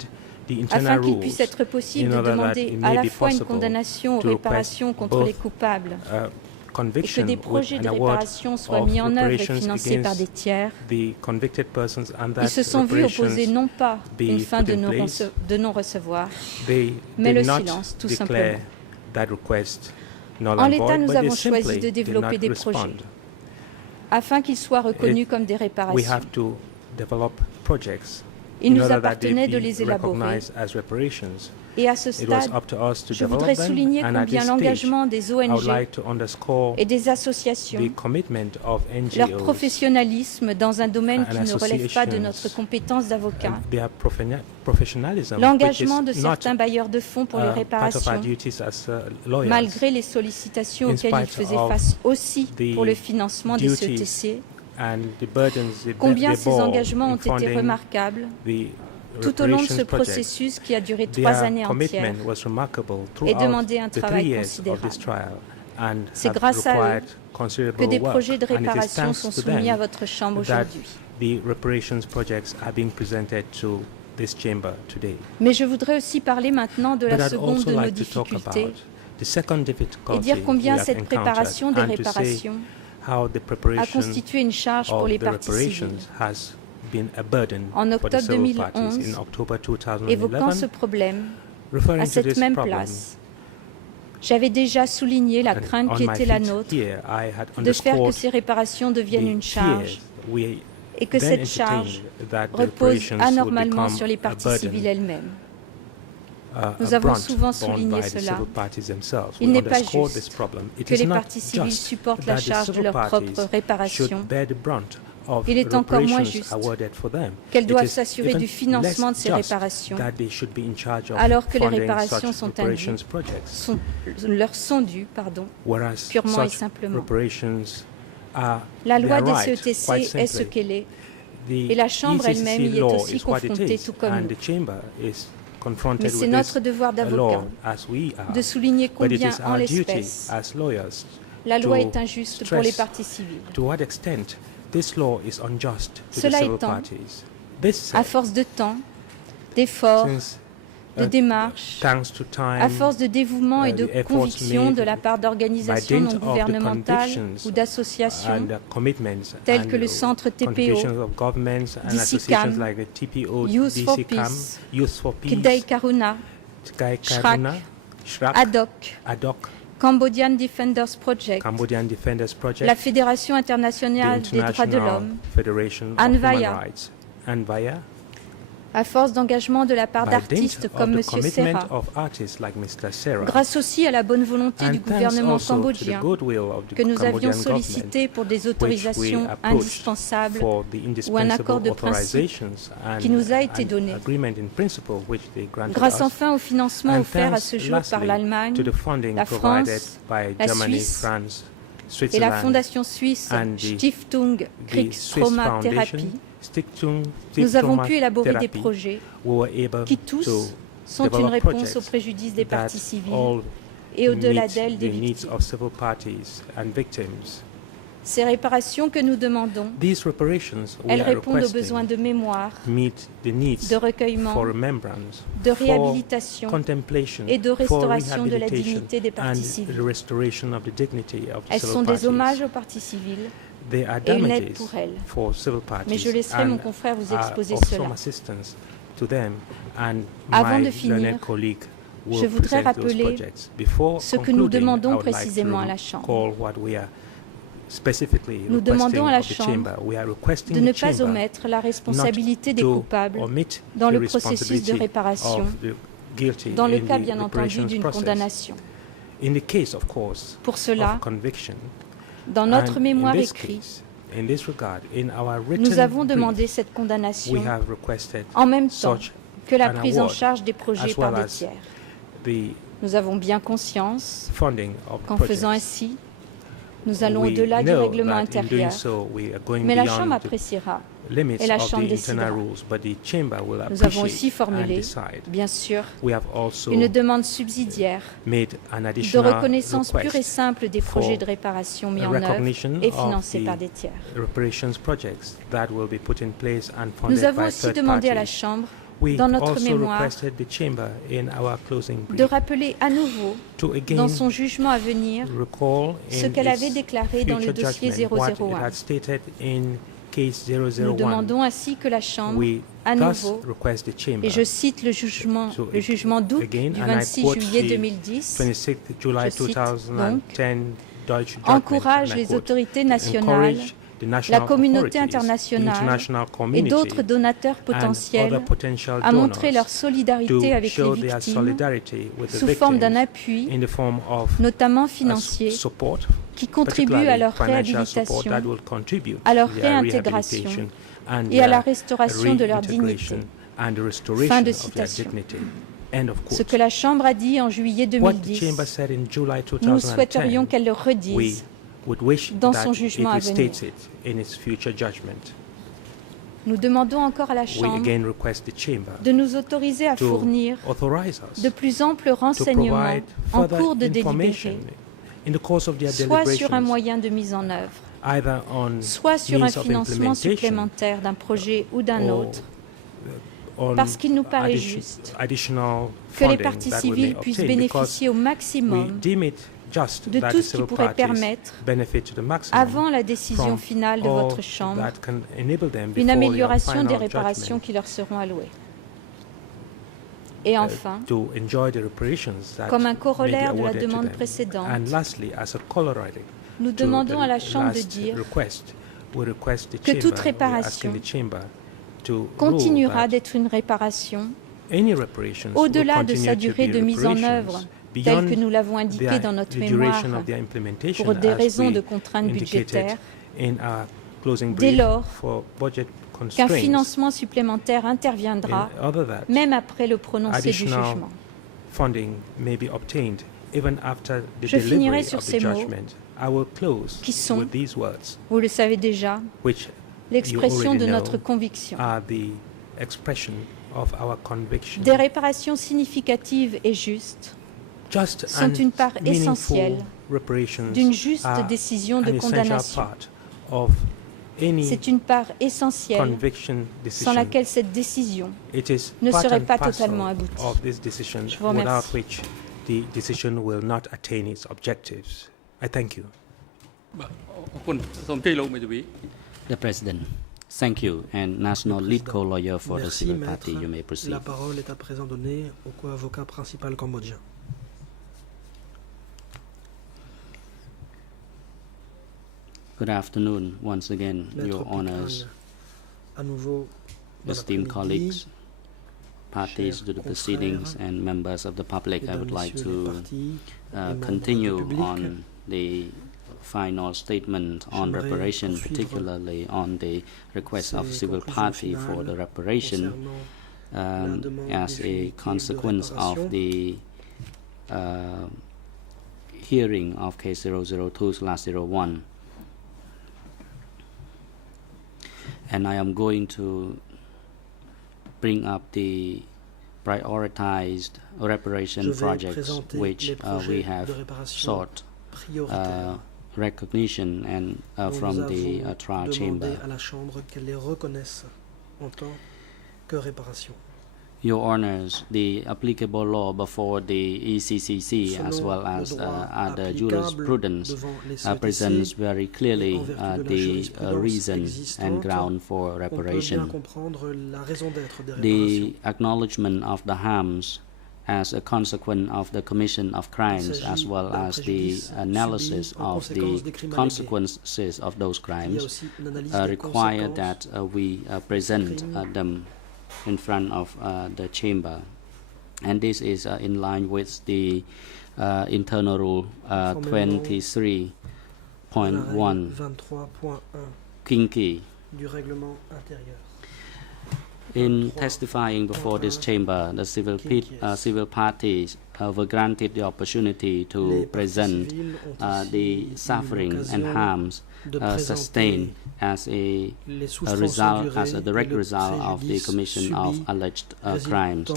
the afin internal qu'il rules puisse être possible in de order that demander it à may la be fois une possible condamnation aux to request réparations contre both les coupables et que conviction des with projets de an award réparation soient of mis en œuvre et reparations financés par des against tiers. the convicted persons and Ils that se sont vus opposer reparations non pas be une fin put de in place. non-recevoir, They mais did le not silence, tout declare simplement. that request null En and l'état, void, nous but they avons choisi simply de did développer not des respond. projets afin qu'ils soient reconnus comme des We réparations. have to develop projects Il in nous order that appartenait they de be les élaborer. recognized as reparations. Et à ce It was stade, up to us to je develop voudrais them, souligner and at combien this stage, l'engagement des I would ONG like to underscore et des the associations, commitment of leur NGOs professionnalisme dans un domaine and qui ne relève pas de associations notre compétence d'avocat, and their professionalism, l'engagement de which is not certains bailleurs de fonds pour les part of réparations, our duties as lawyers. malgré les sollicitations In auxquelles ils spite faisaient of face aussi the pour le financement des duties CETC, and the burdens they combien they ces bore engagements ont in été funding remarquables the tout au long de ce reparations project. processus qui a duré Their 3 années entières. commitment was remarkable et throughout demandé un the 3 travail years of considérable. this trial and C'est have grâce à eux required considerable que des work. projets de And it is réparation thanks sont to soumis them à votre Chambre that aujourd'hui. the reparations projects are being presented to this chamber today. Mais je voudrais aussi parler maintenant de But la I'd seconde also de nos like to talk difficultés about the second et difficulty dire combien we have cette préparation des encountered and to say réparations how the a preparation constitué une charge pour of les the parties civiles. reparations has been a burden En for the octobre civil parties 2011, in October Évoquant 2011. ce problème, Referring à to cette this même problem, place, j'avais déjà souligné la and crainte on qui my était la feet nôtre here, I had de faire que underscored ces réparations deviennent une the charge fears we et que then cette charge entertained that the repose reparations would anormalement become sur les a parties burden, civiles elles-mêmes. Nous a avons brunt souvent borne souligné by the cela. civil parties themselves. Il We n'est pas underscored juste this problem. It que is les not parties civiles just supportent la that the charge de civil leurs parties propres réparations. should bear the brunt of Il est encore moins reparations juste awarded for them. qu'elles It doivent is s'assurer even du financement de less ces just réparations, that they should be in charge of alors que les funding réparations such sont reparations indues, projects, leur sont dues, whereas purement et such simplement. reparations are La loi their des right, CETC quite est ce simply. qu'elle est, The et la Chambre ECCC elle-même y est law aussi is what it confrontée is, tout comme and nous. the chamber is confronted Mais c'est with notre this devoir d'avocat law as we are. de souligner But it combien, is en our duty l'espèce, as lawyers la loi to est injuste pour les stress parties civiles. to what extent this law is unjust to Cela the civil étant, parties. This À said, force de temps, d'efforts, since de démarches, thanks to time, à force de dévouement et de the efforts conviction made de la part d'organisations by dint non of the gouvernementales convictions ou d'associations and commitments telles and que le centre TPO, contributions of governments and DCCAM, associations like the TPO, Youth for DCCAM, Peace, Youth for Peace, Kidei Karuna, Kai Shrak, Karuna, ADOC, Cambodian Defenders Project, la Fédération internationale des droits de l'homme, Anvaya, à force d'engagement de la part d'artistes comme M. Serra, grâce aussi à la bonne volonté du gouvernement cambodgien que nous avions sollicité pour des autorisations indispensables ou un accord de principe qui nous a été donné, grâce enfin au financement offert à ce jour par l'Allemagne, la France, la Suisse et la fondation suisse Stiftung Kriegstraumatherapie. Nous avons pu élaborer des projets qui tous sont une réponse aux préjudices des parties civiles et au-delà d'elles des victimes. Ces réparations que nous demandons, elles répondent aux besoins de mémoire, de recueillement, de réhabilitation et de restauration de la dignité des parties civiles. Elles sont des hommages aux parties civiles et une aide pour elles. Mais je laisserai mon confrère vous exposer cela. Avant de finir, je voudrais rappeler ce que nous demandons précisément à la Chambre. Nous demandons à la Chambre de ne pas omettre la responsabilité des coupables dans le processus de réparation, dans le cas bien entendu d'une condamnation. Pour cela, dans notre mémoire écrite, nous avons demandé cette condamnation en même temps que la prise en charge des projets par des tiers. Nous avons bien conscience qu'en faisant ainsi, nous allons au-delà du règlement intérieur, mais la Chambre appréciera et la Chambre décidera. Nous avons aussi formulé, bien sûr, une demande subsidiaire de reconnaissance pure et simple des projets de réparation mis en œuvre et financés par des tiers. Nous avons aussi demandé à la Chambre, dans notre mémoire, de rappeler à nouveau, dans son jugement à venir, ce qu'elle avait déclaré dans le dossier 001. Nous demandons ainsi que la Chambre, à nouveau, et je cite le jugement d'août du 26 juillet 2010, je cite donc, encourage les autorités nationales, la communauté internationale et d'autres donateurs potentiels à montrer leur solidarité avec les victimes sous forme d'un appui, notamment financier, qui contribue à leur réhabilitation, à leur réintégration et à la restauration de leur dignité. Fin de citation. Ce que la Chambre a dit en juillet 2010, nous souhaiterions qu'elle le redise dans son jugement à venir. Nous demandons encore à la Chambre de nous autoriser à fournir de plus amples renseignements en cours de délibéré, soit sur un moyen de mise en œuvre, soit sur un financement supplémentaire d'un projet ou d'un autre, parce qu'il nous paraît juste que les parties civiles puissent bénéficier au maximum de tout ce qui pourrait permettre, avant la décision finale de votre Chambre, une amélioration des réparations qui leur seront allouées. Et enfin, comme un corollaire de la demande précédente, nous demandons à la Chambre de dire que toute réparation continuera d'être une réparation au-delà de sa durée de mise en œuvre, telle que nous l'avons indiqué dans notre mémoire, pour des raisons de contraintes budgétaires, dès lors qu'un financement supplémentaire interviendra, même après le prononcé du jugement. Je finirai sur ces mots qui sont, vous le savez déjà, l'expression de notre conviction. Des réparations significatives et justes sont une part essentielle d'une juste décision de condamnation. C'est une part essentielle sans laquelle cette décision ne serait pas totalement aboutie. Je vous remercie. The President. Thank you. And National Lead Co-Lawyer for the Civil Party, you may proceed. La parole est à présent donnée au co-avocat principal cambodgien. Good afternoon once again, Your Honors, à nouveau esteemed colleagues, parties to the proceedings and members of the public. I would like to continue on the final statement on reparation, particularly on the request of civil party for the reparation as a consequence of the hearing of case 002/01. And I am going to bring up the prioritized reparation projects which we have sought recognition and from the trial chamber. À la Chambre qu'elle les reconnaisse en tant que réparation. Your Honors, the applicable law before the ECCC as well as other jurisprudence presents very clearly the reason and ground for reparation. The acknowledgement of the harms as a consequence of the commission of crimes as well as the analysis of the consequences of those crimes require that we present them in front of the chamber, and this is in line with the internal rule 23.1 Kinky. In testifying before this chamber, the civil parties were granted the opportunity to present the suffering and harms sustained as a direct result of the commission of alleged crimes.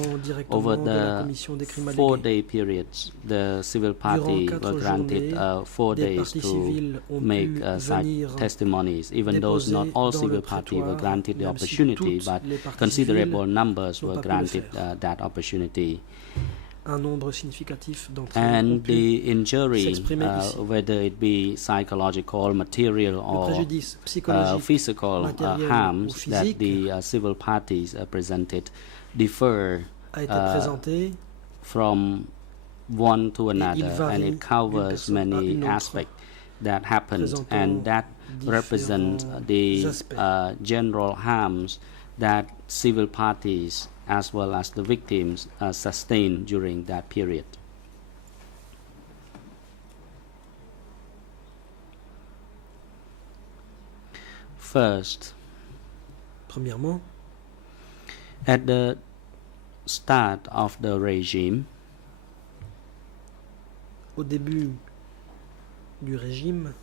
Over the 4-day periods, the civil party were granted 4 days to make such testimonies, even though not all civil party were granted the opportunity, but considerable numbers were granted that opportunity. And the injury, whether it be psychological, material, or physical harms that the civil parties presented, differ from one to another, and it covers many aspects that happened, and that represent the general harms that civil parties as well as the victims sustained during that period. First, premièrement, at the start of the regime, au début du régime,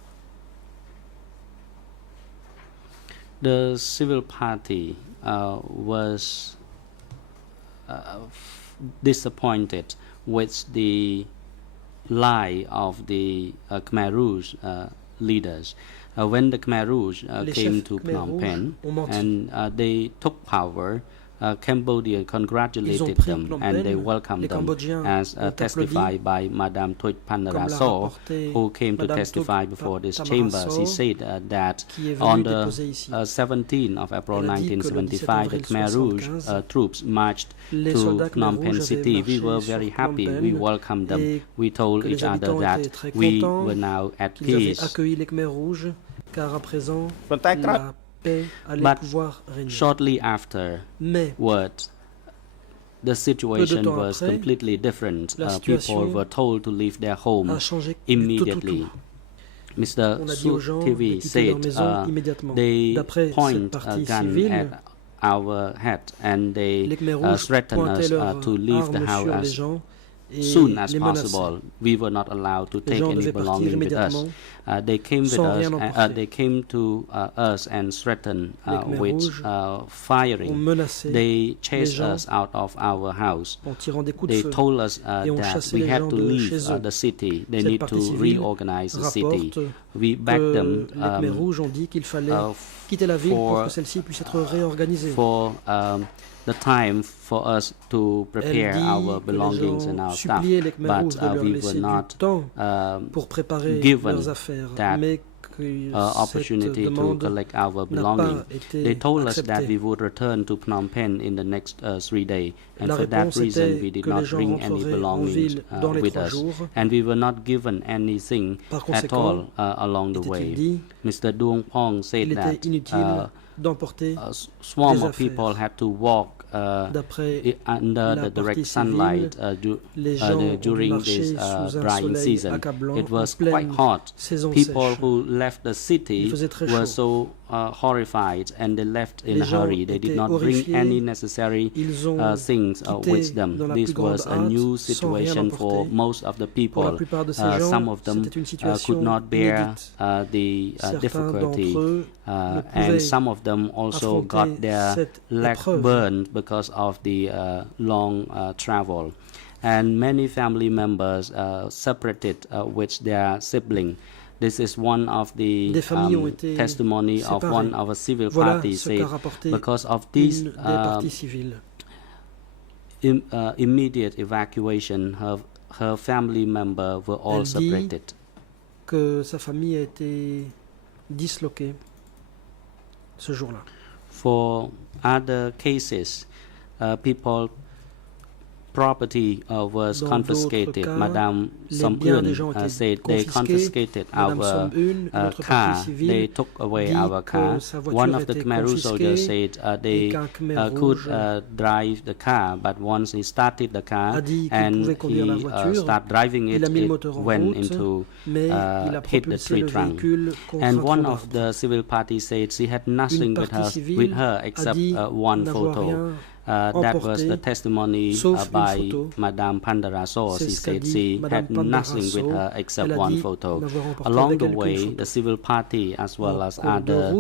the civil party was disappointed with the lie of the Khmer Rouge leaders. When the Khmer Rouge came to Phnom Penh and they took power, Cambodia congratulated them and they welcomed them, as testified by Madame Thuy Phanrasor, who came to testify before this chamber. She said that on the 17th of April 1975, the Khmer Rouge troops marched to Phnom Penh city. We were very happy. We welcomed them. We told each other that we were now at peace. But shortly afterwards, the situation was completely different. People were told to leave their homes immediately. Mr. Suu TV said they point a gun at our head and they threatened us to leave the house as soon as possible. We were not allowed to take any belonging with us. They came with us. They came to us and threatened with firing. They chased us out of our house. They told us that we had to leave the city. They need to reorganize the city. We begged them for the time for us to prepare our belongings and our stuff, but we were not given that opportunity to collect our belongings. They told us that we would return to Phnom Penh in the next 3 days, and for that reason we did not bring any belongings with us, and we were not given anything at all along the way. Mr. Duong Pong said that a swarm of people had to walk under the direct sunlight during this drying season. It was quite hot. People who left the city were so horrified, and they left in a hurry. They did not bring any necessary things with them. This was a new situation for most of the people. Some of them could not bear the difficulty, and some of them also got their leg burned because of the long travel. And many family members separated with their sibling. This is one of the testimony of one of a civil party said, because of this immediate evacuation, her family members were all separated. Que sa famille a été disloquée ce jour-là. For other cases, people property was confiscated. Madame Som Eun said they confiscated our car. They took away our car. One of the Khmer Rouge soldiers said they could drive the car, but once he started the car and he started driving it, it went into hit the tree trunk. And one of the civil party said she had nothing with her except one photo. That was the testimony by Madame Pandaraso. She said she had nothing with her except one photo. Along the way, the civil party as well as other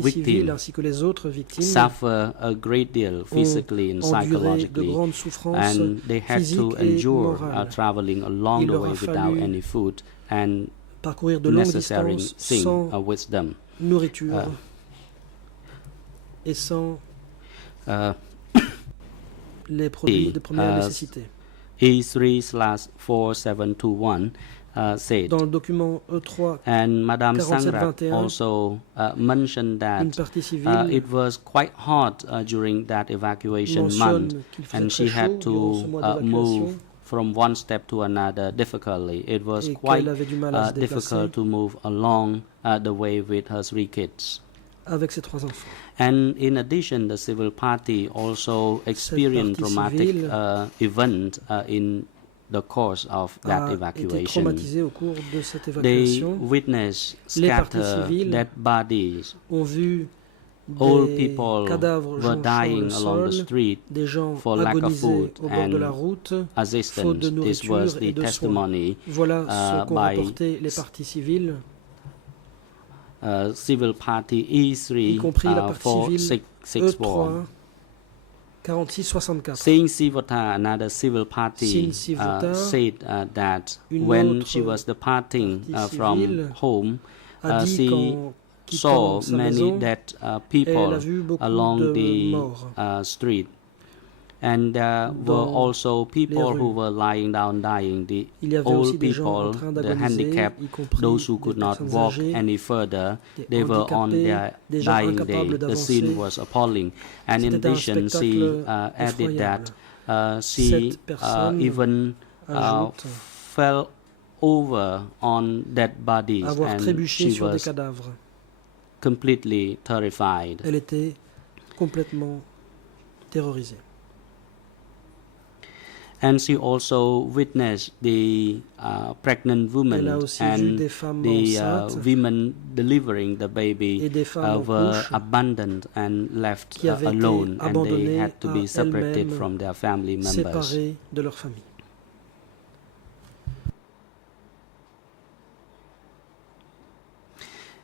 victims suffer a great deal physically and psychologically, and they had to endure traveling along the way without any food and necessary things with them. Nourriture et sans les produits de première nécessité. E3/4721 said, dans le document E3 and Madame Sangrat also mentioned that it was quite hot during that evacuation month, and she had to move from one step to another difficultly. It was quite difficult to move along the way with her 3 kids. Avec ses 3 enfants. And in addition, the civil party also experienced traumatic event in the course of that evacuation. They witnessed scattered dead bodies. Old people were dying along the street for lack of food and assistance. This was the testimony by civil party E3/464. Singh Sivota, another civil party, said that when she was departing from home, she saw many dead people along the street. And there were also people who were lying down dying, the old people, the handicapped, those who could not walk any further. They were on their dying day. The scene was appalling. And in addition, she added that she even fell over on dead bodies, and she was completely terrified. Elle était complètement terrorisée. And she also witnessed the pregnant women and the women delivering the baby were abandoned and left alone, and they had to be separated from their family members.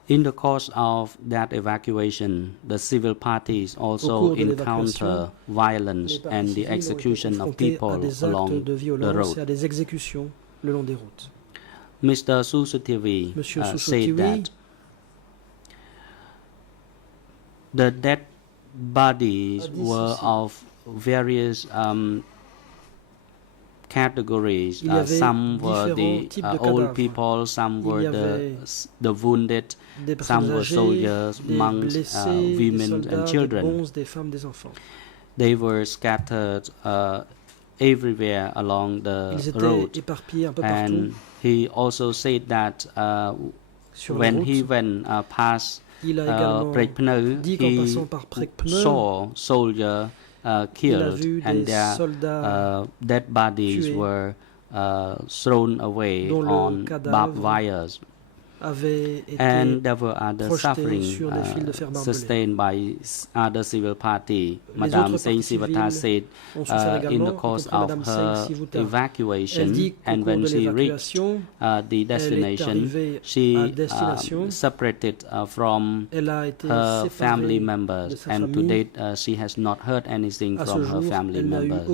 In the course of that evacuation, the civil parties also encounter violence and the execution of people along the road. Mr. Susutivi said that the dead bodies were of various categories. Some were the old people, some were the wounded, some were soldiers, monks, women, and children. They were scattered everywhere along the road. And he also said that when he went past Prek Pneu, he saw soldiers killed and their dead bodies were thrown away on barbed wires. And there were other suffering sustained by other civil party. Madame Sengsiwata said in the course of her evacuation, and when she reached the destination, she separated from her family members, and to date she has not heard anything from her family members.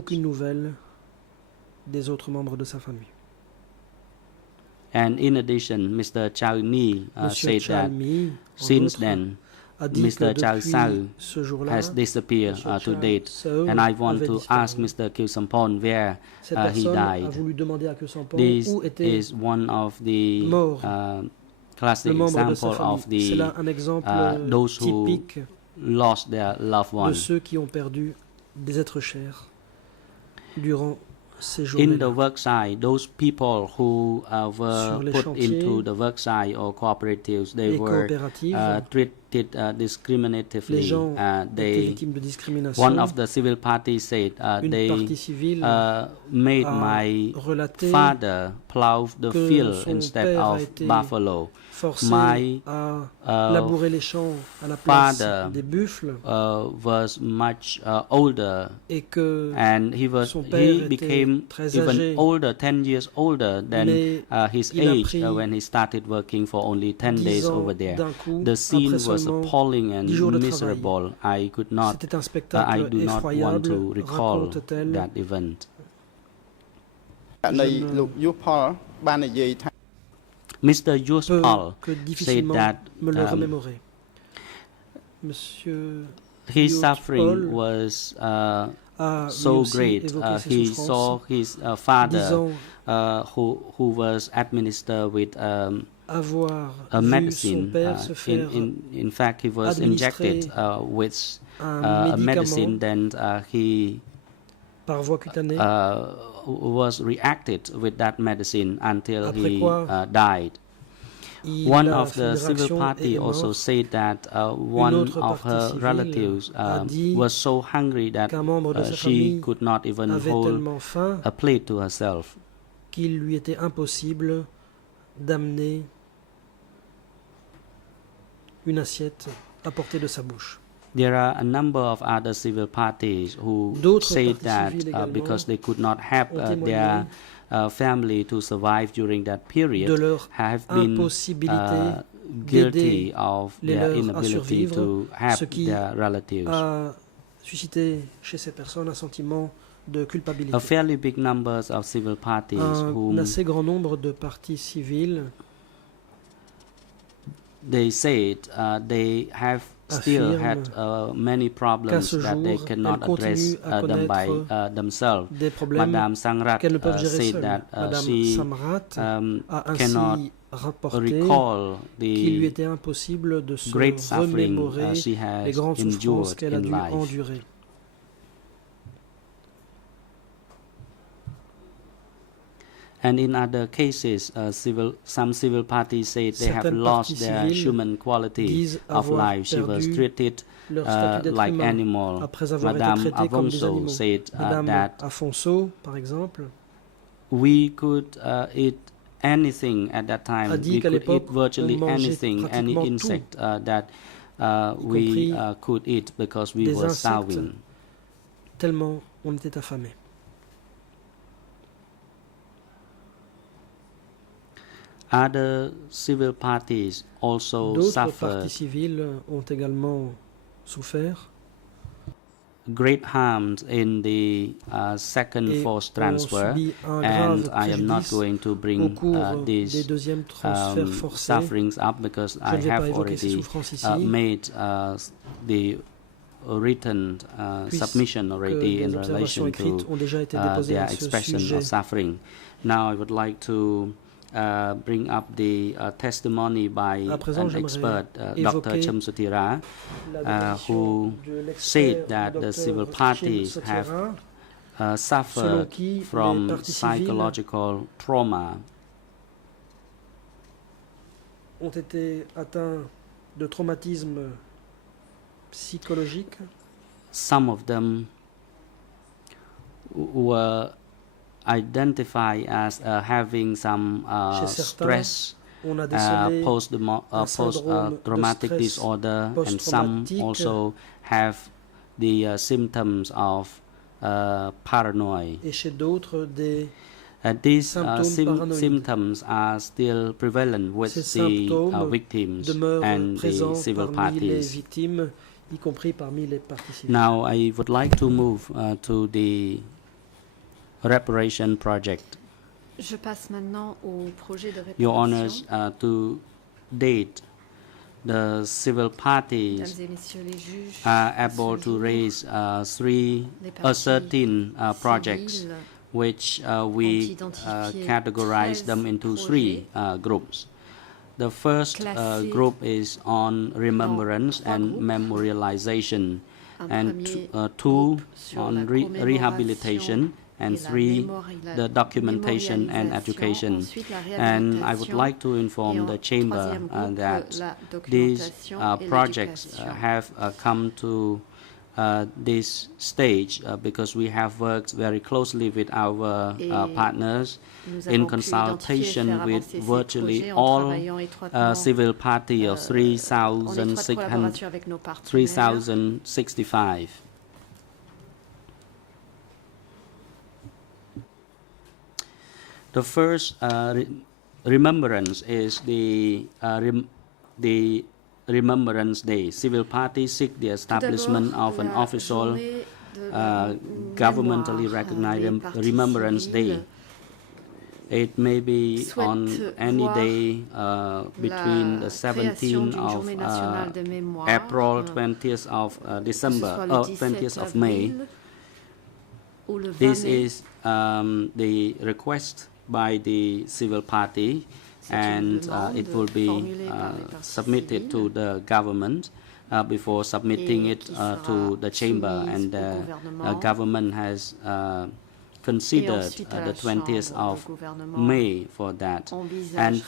And in addition, Mr. Chau Mi said that since then, Mr. Chau Sau has disappeared to date. And I want to ask Mr. Khieu Samphan where he died. This is one of the classic examples of the those who lost their loved ones. In the worksite, those people who were put into the worksite or cooperatives, they were treated discriminatively. One of the civil parties said they made my father plow the field instead of buffalo. My father was much older, and he became even older, 10 years older than his age when he started working for only 10 days over there. The scene was appalling and miserable. I do not want to recall that event. Mr. Yuspal said that his suffering was so great. He saw his father who was administered with a medicine. In fact, he was injected with a medicine, then he was reacted with that medicine until he died. One of the civil party also said that one of her relatives was so hungry that she could not even hold a plate to herself. Qu'il lui était impossible d'amener une assiette à portée de sa bouche. There are a number of other civil parties who say that because they could not help their family to survive during that period, have been guilty of their inability to help their relatives. A fairly big number of civil parties whom assez grand nombre de partis civils, they said they have still had many problems that they cannot address them by themselves. Madame Sangrat said that she cannot recall the great suffering she has endured in life. And in other cases, some civil parties say they have lost their human quality of life. She was treated like animal. Madame Afonso said that we could eat anything at that time. We could eat virtually anything, any insect that we could eat because we were starving. Tellement on était affamés. Other civil parties also suffered great harms in the second forced transfer, and I am not going to bring these sufferings up because I have already made the written submission already in relation to their expression of suffering. Now I would like to bring up the testimony by an expert, Dr. Cham Sutira, who said that the civil parties have suffered from psychological trauma. Ont été atteints de traumatisme psychologique. Some of them were identified as having some stress, post-traumatic disorder, and some also have the symptoms of paranoia. Et chez d'autres, des these symptoms are still prevalent with the victims and the civil parties. Victimes, y compris parmi les participants. Now I would like to move to the reparation project. Je passe maintenant au projet de réparation. Your Honors, to date, the civil parties are able to raise 13 projects, which we categorize them into three groups. The first group is on remembrance and memorialization, and two on rehabilitation, and three the documentation and education. And I would like to inform the Chamber that these projects have come to this stage because we have worked very closely with our partners in consultation with virtually all civil party of 3,065. The first remembrance is the Remembrance Day. Civil parties seek the establishment of an official governmentally recognized Remembrance Day. It may be on any day between the 17th of April, 20th of December, 20th of May. This is the request by the civil party, and it will be submitted to the government before submitting it to the chamber, and the government has considered the 20th of May for that. And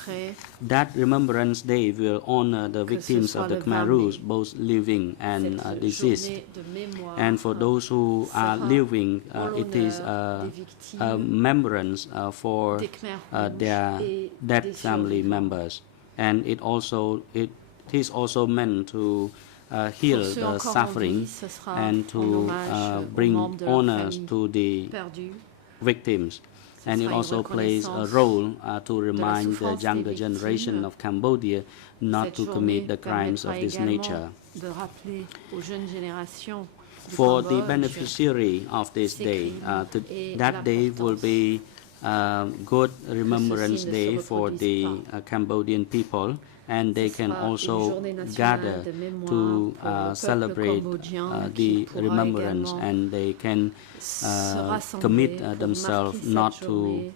that Remembrance Day will honor the victims of the Khmer Rouge, both living and deceased. And for those who are living, it is a remembrance for their dead family members. And it is also meant to heal the suffering and to bring honors to the victims. And it also plays a role to remind the younger generation of Cambodia not to commit the crimes of this nature. For the beneficiary of this day, that day will be good Remembrance Day for the Cambodian people, and they can also gather to celebrate the remembrance, and they can commit themselves not to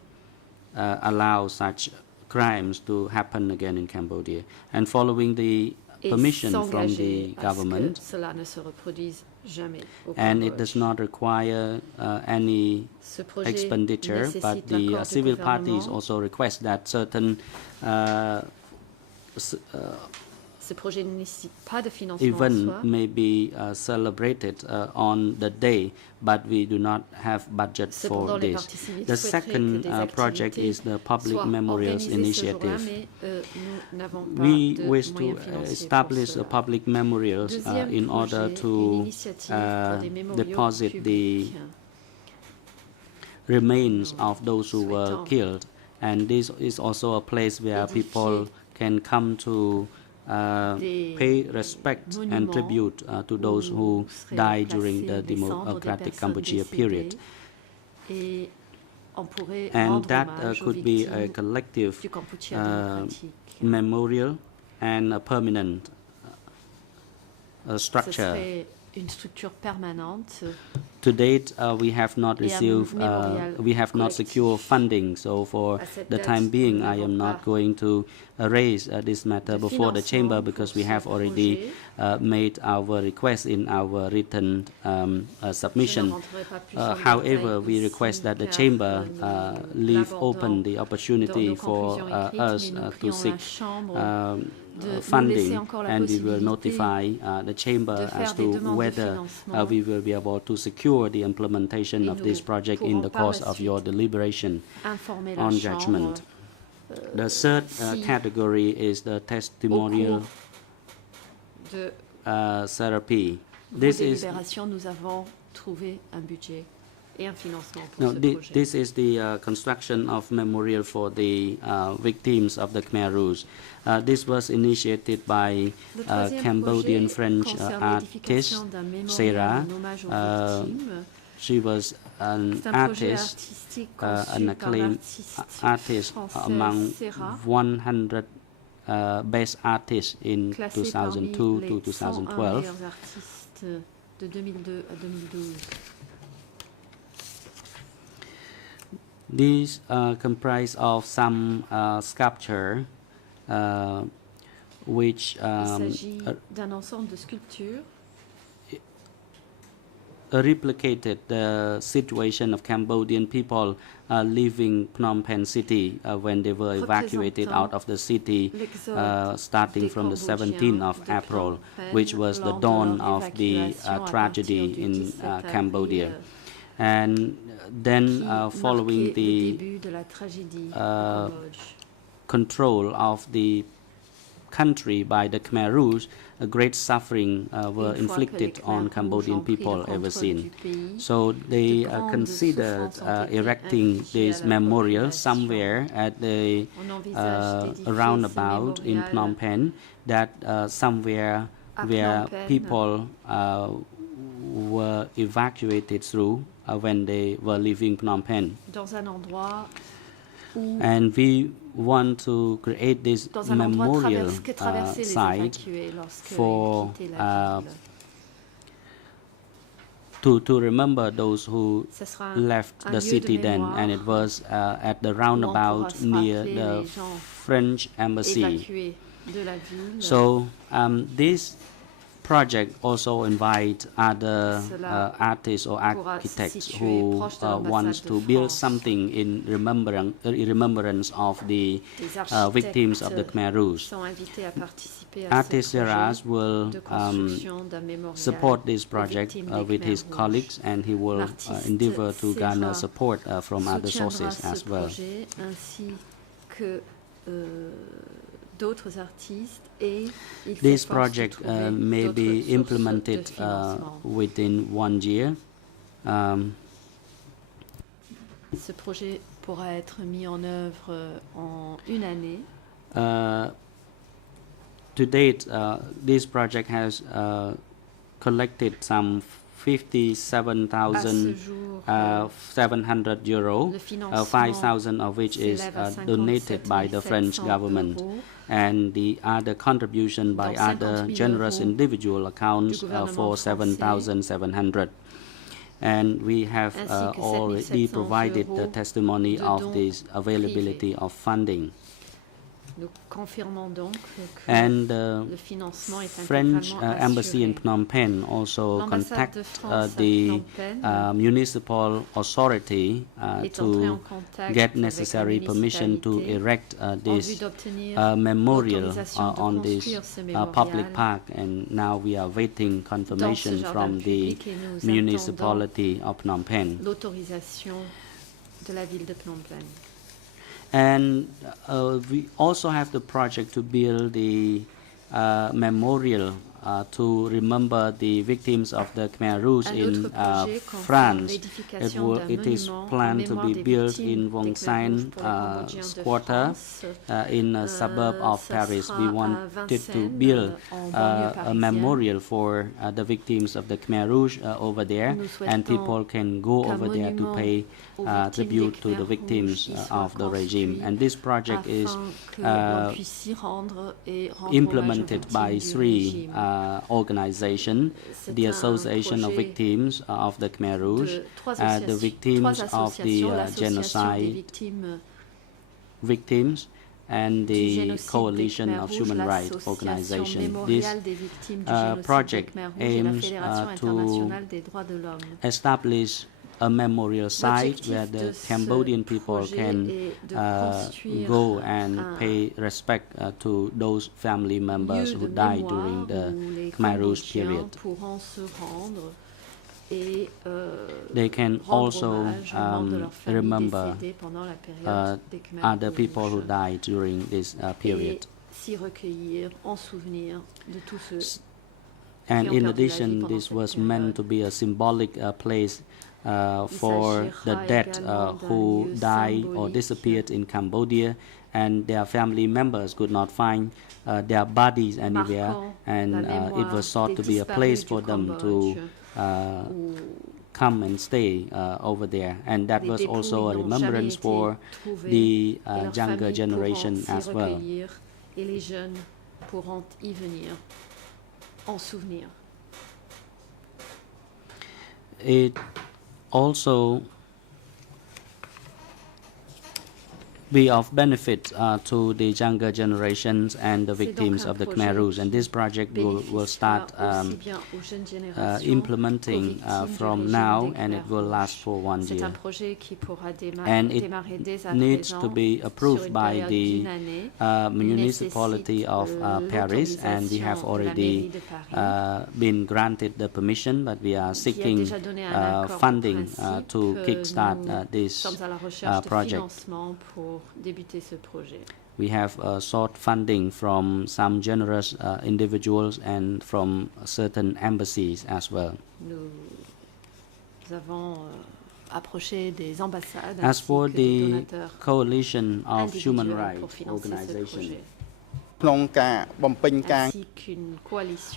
allow such crimes to happen again in Cambodia. And following the permission from the government, and it does not require any expenditure, but the civil parties also request that certain event may be celebrated on the day, but we do not have budget for this. The second project is the Public Memorials Initiative. We wish to establish a public memorials in order to deposit the remains of those who were killed, and this is also a place where people can come to pay respect and tribute to those who died during the democratic Cambodia period. And that could be a collective memorial and a permanent structure une structure permanente. To date, we have not received, we have not secured funding. So for the time being, I am not going to raise this matter before the chamber because we have already made our request in our written submission. However, we request that the chamber leave open the opportunity for us to seek funding, and we will notify the chamber as to whether we will be able to secure the implementation of this project in the course of your deliberation on judgment. The third category is the testimonial therapy. This is nous avons trouvé un budget et un financement pour no, ce projet. This is the construction of memorial for the victims of the Khmer Rouge. This was initiated by Cambodian French artist Sarah. She was an artist, an acclaimed artist among 100 best artists in 2002 to 2012. De 2002 à 2012. These comprise of some sculpture, which Il s'agit d'un ensemble de sculptures replicated the situation of Cambodian people leaving Phnom Penh city when they were evacuated out of the city starting from the 17th of April, which was the dawn of the tragedy in Cambodia. And then following the control of the country by the Khmer Rouge, a great suffering were inflicted on Cambodian people ever since. So they considered erecting this memorial somewhere at the roundabout in Phnom Penh, that somewhere where people were evacuated through when they were leaving Phnom Penh. And we want to create this memorial site for to remember those who left the city then, and it was at the roundabout near the French embassy. So this project also invite other artists or architects who wants to build something in remembrance of the victims of the Khmer Rouge. Artist Seras will support this project with his colleagues, and he will endeavor to garner support from other sources as well. This project may be implemented within 1 year. Ce projet pourra être mis en œuvre en une année. To date, this project has collected some 57,700 euro, 5,000 of which is donated by the French government, and the other contribution by other generous individual accounts for 7,700. And we have already provided the testimony of this availability of funding. And the French embassy in Phnom Penh also contacted the municipal authority to get necessary permission to erect this memorial on this public park, and now we are waiting confirmation from the municipality of Phnom Penh. And we also have the project to build the memorial to remember the victims of the Khmer Rouge in France. It is planned to be built in Vincennes quarter in a suburb of Paris. We wanted to build a memorial for the victims of the Khmer Rouge over there, and people can go over there to pay tribute to the victims of the regime. And this project is implemented by three organization, the Association of Victims of the Khmer Rouge, the Victims of the Genocide Victims, and the Coalition of Human Rights Organizations. This project aims to establish a memorial site where the Cambodian people can go and pay respect to those family members who died during the Khmer Rouge period. They can also remember other people who died during this period. And in addition, this was meant to be a symbolic place for the dead who died or disappeared in Cambodia, and their family members could not find their bodies anywhere, and it was thought to be a place for them to come and stay over there. And that was also a remembrance for the younger generation as well. It also be of benefit to the younger generations and the victims of the Khmer Rouge. And this project will start implementing from now, and it will last for 1 year. And it needs to be approved by the municipality of Paris, and we have already been granted the permission, but we are seeking funding to kickstart this project. We have sought funding from some generous individuals and from certain embassies as well. As for the Coalition of Human Rights Organizations,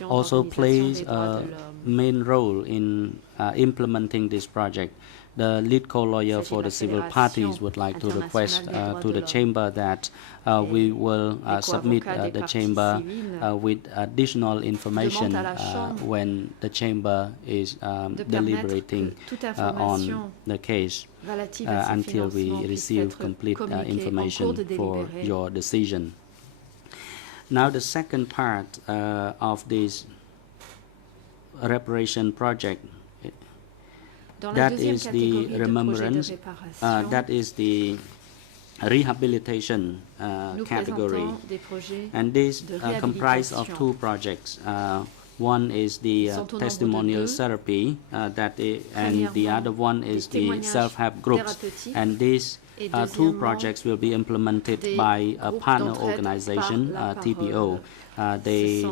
also plays a main role in implementing this project. The lead co-lawyer for the civil parties would like to request to the chamber that we will submit the chamber with additional information when the chamber is deliberating on the case until we receive complete information for your decision. Now the second part of this reparation project, that is the remembrance, that is the rehabilitation category. And this comprises of two projects. One is the testimonial therapy, and the other one is the self-help groups. And these two projects will be implemented by a partner organization, TPO. They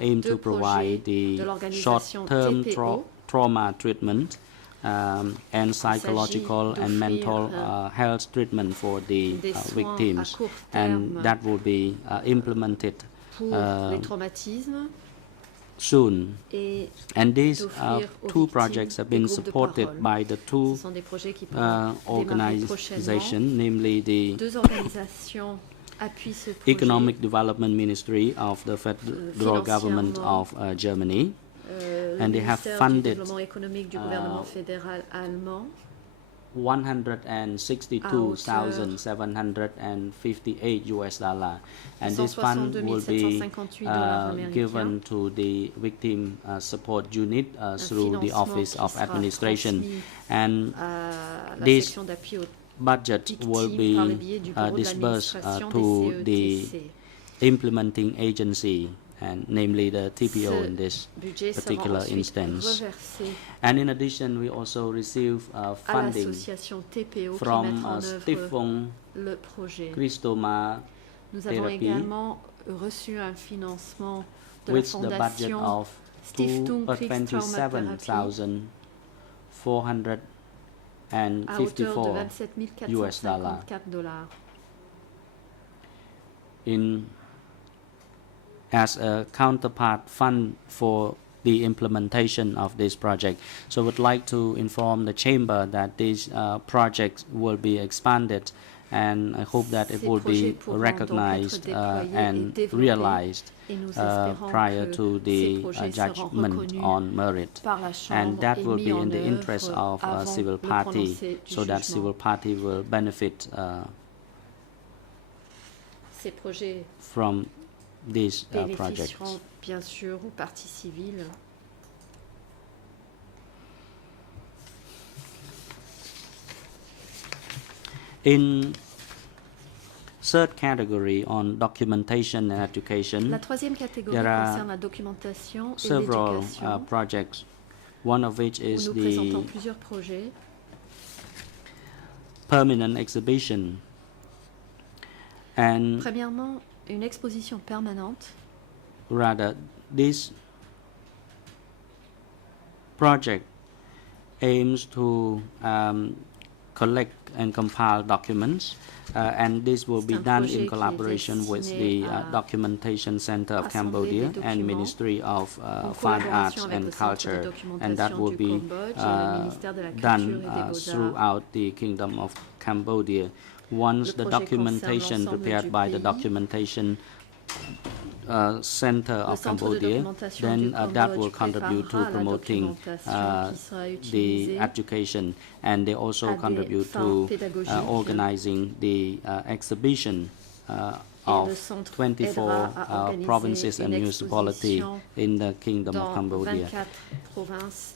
aim to provide the short-term trauma treatment and psychological and mental health treatment for the victims, and that will be implemented soon. And these two projects have been supported by the two organizations, namely the Economic Development Ministry of the Federal Government of Germany, and they have funded $162,758, and this fund will be given to the victim support unit through the Office of Administration, and this budget will be disbursed to the implementing agency, and namely the TPO in this particular instance. And in addition, we also receive funding from Stiftung Christoma Therapy, with the budget of $27,454 as a counterpart fund for the implementation of this project. So I would like to inform the chamber that these projects will be expanded and I hope that it will be recognized and realized prior to the judgment on merit, and that will be in the interest of civil party, so that civil party will benefit from these projects. Bien sûr aux parties civiles. In third category on documentation and education, la troisième catégorie concerne la documentation et several l'éducation, projects, one of which is nous présentons plusieurs projets. Permanent exhibition. And premièrement, une exposition permanente. Rather, this project aims to collect and compile documents, and this will be done in collaboration with the Documentation Center of Cambodia and Ministry of Fine Arts and Culture, and that will be done throughout the Kingdom of Cambodia. Once the documentation prepared by the Documentation Center of Cambodia, then that will contribute to promoting the education, and they also contribute to organizing the exhibition of 24 provinces and municipalities in the Kingdom of Cambodia. 24 provinces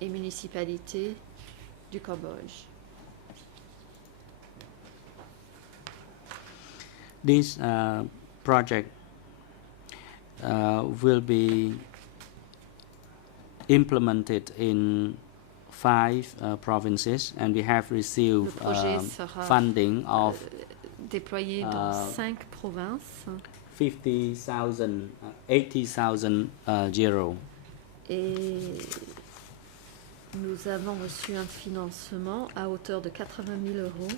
et municipalités du Cambodge. This project will be implemented in 5 provinces, and we have received funding of déployé dans 5 provinces. 80,000 euros. Et nous avons reçu un financement à hauteur de 80 000 euros.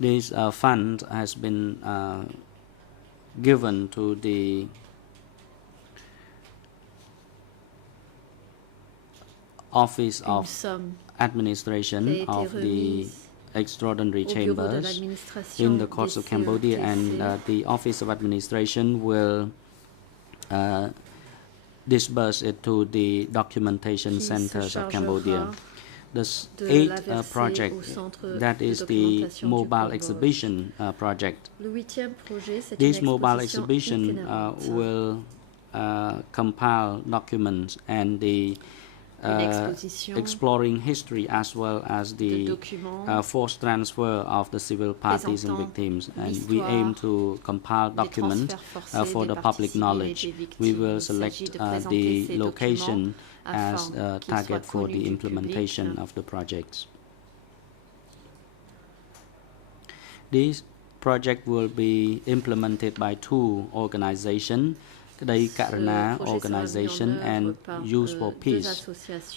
This fund has been given to the Office of Administration of the Extraordinary Chambers in the Courts of Cambodia, and the Office of Administration will disburse it to the Documentation Centers of Cambodia. The 8th project, that is the mobile exhibition project. This mobile exhibition will compile documents and the exploring history, as well as the forced transfer of the civil parties and victims, and we aim to compile documents for the public knowledge. We will select the location as a target for the implementation of the projects. This project will be implemented by 2 organizations, the Karuna organization and Youth for Peace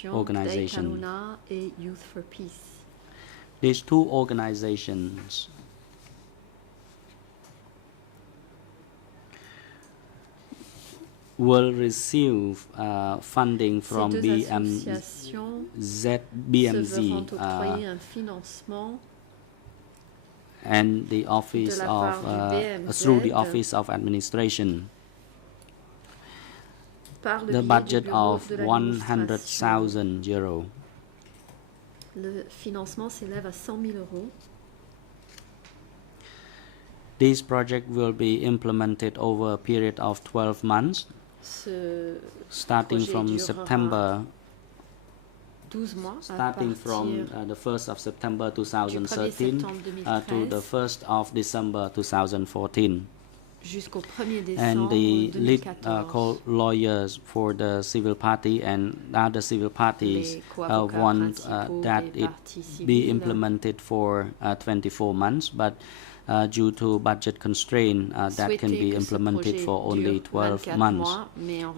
organization. These 2 organizations will receive funding from BMZ and the office of through the Office of Administration. The budget of 100,000 euros. Le financement s'élève à 100 000 euros. This project will be implemented over a period of 12 months, starting from September. Starting from the 1st of September 2013 to the 1st of December 2014. And the lead lawyers for the civil party and other civil parties want that it be implemented for 24 months, but due to budget constraint, that can be implemented for only 12 months.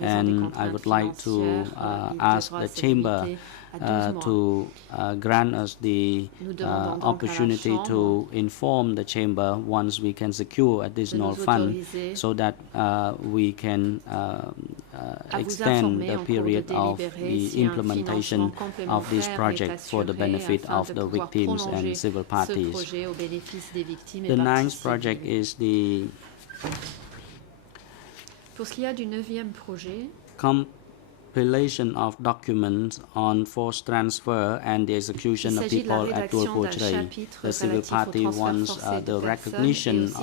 And I would like to ask the Chamber to grant us the opportunity to inform the Chamber once we can secure additional funds, so that we can extend the period of the implementation of this project for the benefit of the victims and civil parties. The ninth project is the compilation of documents on forced transfer and the execution of people at Tuol Pochray. The civil party wants the recognition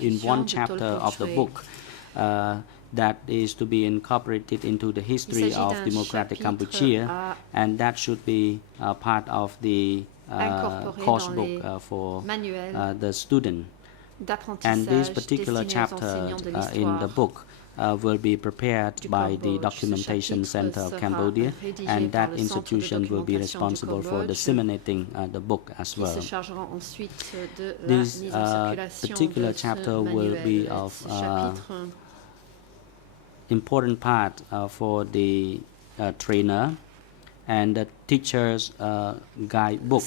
in one chapter of the book that is to be incorporated into the history of democratic Cambodia, and that should be part of the course book for the student. And this particular chapter in the book will be prepared by the Documentation Center of Cambodia, and that institution will be responsible for disseminating the book as well. This particular chapter will be of important part for the trainer, and the teacher's guidebook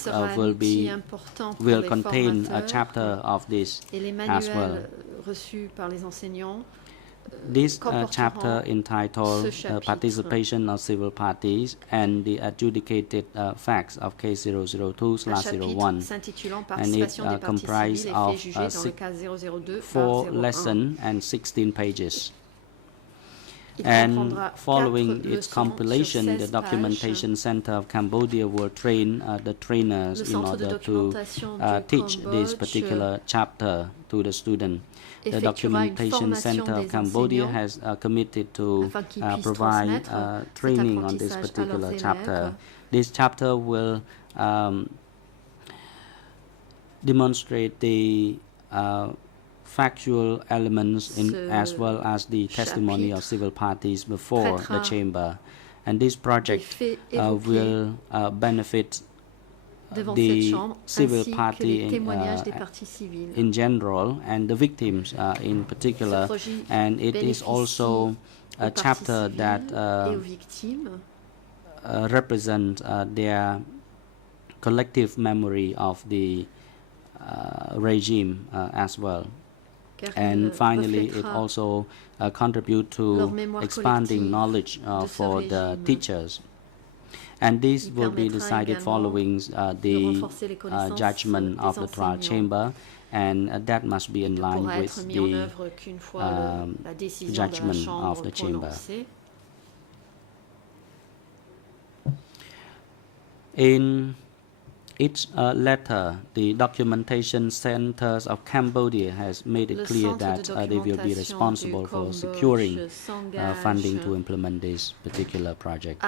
will contain a chapter of this as well. This chapter entitled Participation of Civil Parties and the Adjudicated Facts of Case 002/01, and it comprises of 4 lessons and 16 pages. And following its compilation, the Documentation Center of Cambodia will train the trainers in order to teach this particular chapter to the student. The Documentation Center of Cambodia has committed to provide training on this particular chapter. This chapter will demonstrate the factual elements as well as the testimony of civil parties before the chamber. And this project will benefit the civil party in general and the victims in particular, and it is also a chapter that represents their collective memory of the regime as well. And finally, it also contributes to expanding knowledge for the teachers. And this will be decided following the judgment of the trial chamber, and that must be in line with the judgment of the chamber. In its letter, the Documentation Centers of Cambodia has made it clear that they will be responsible for securing funding to implement this particular project.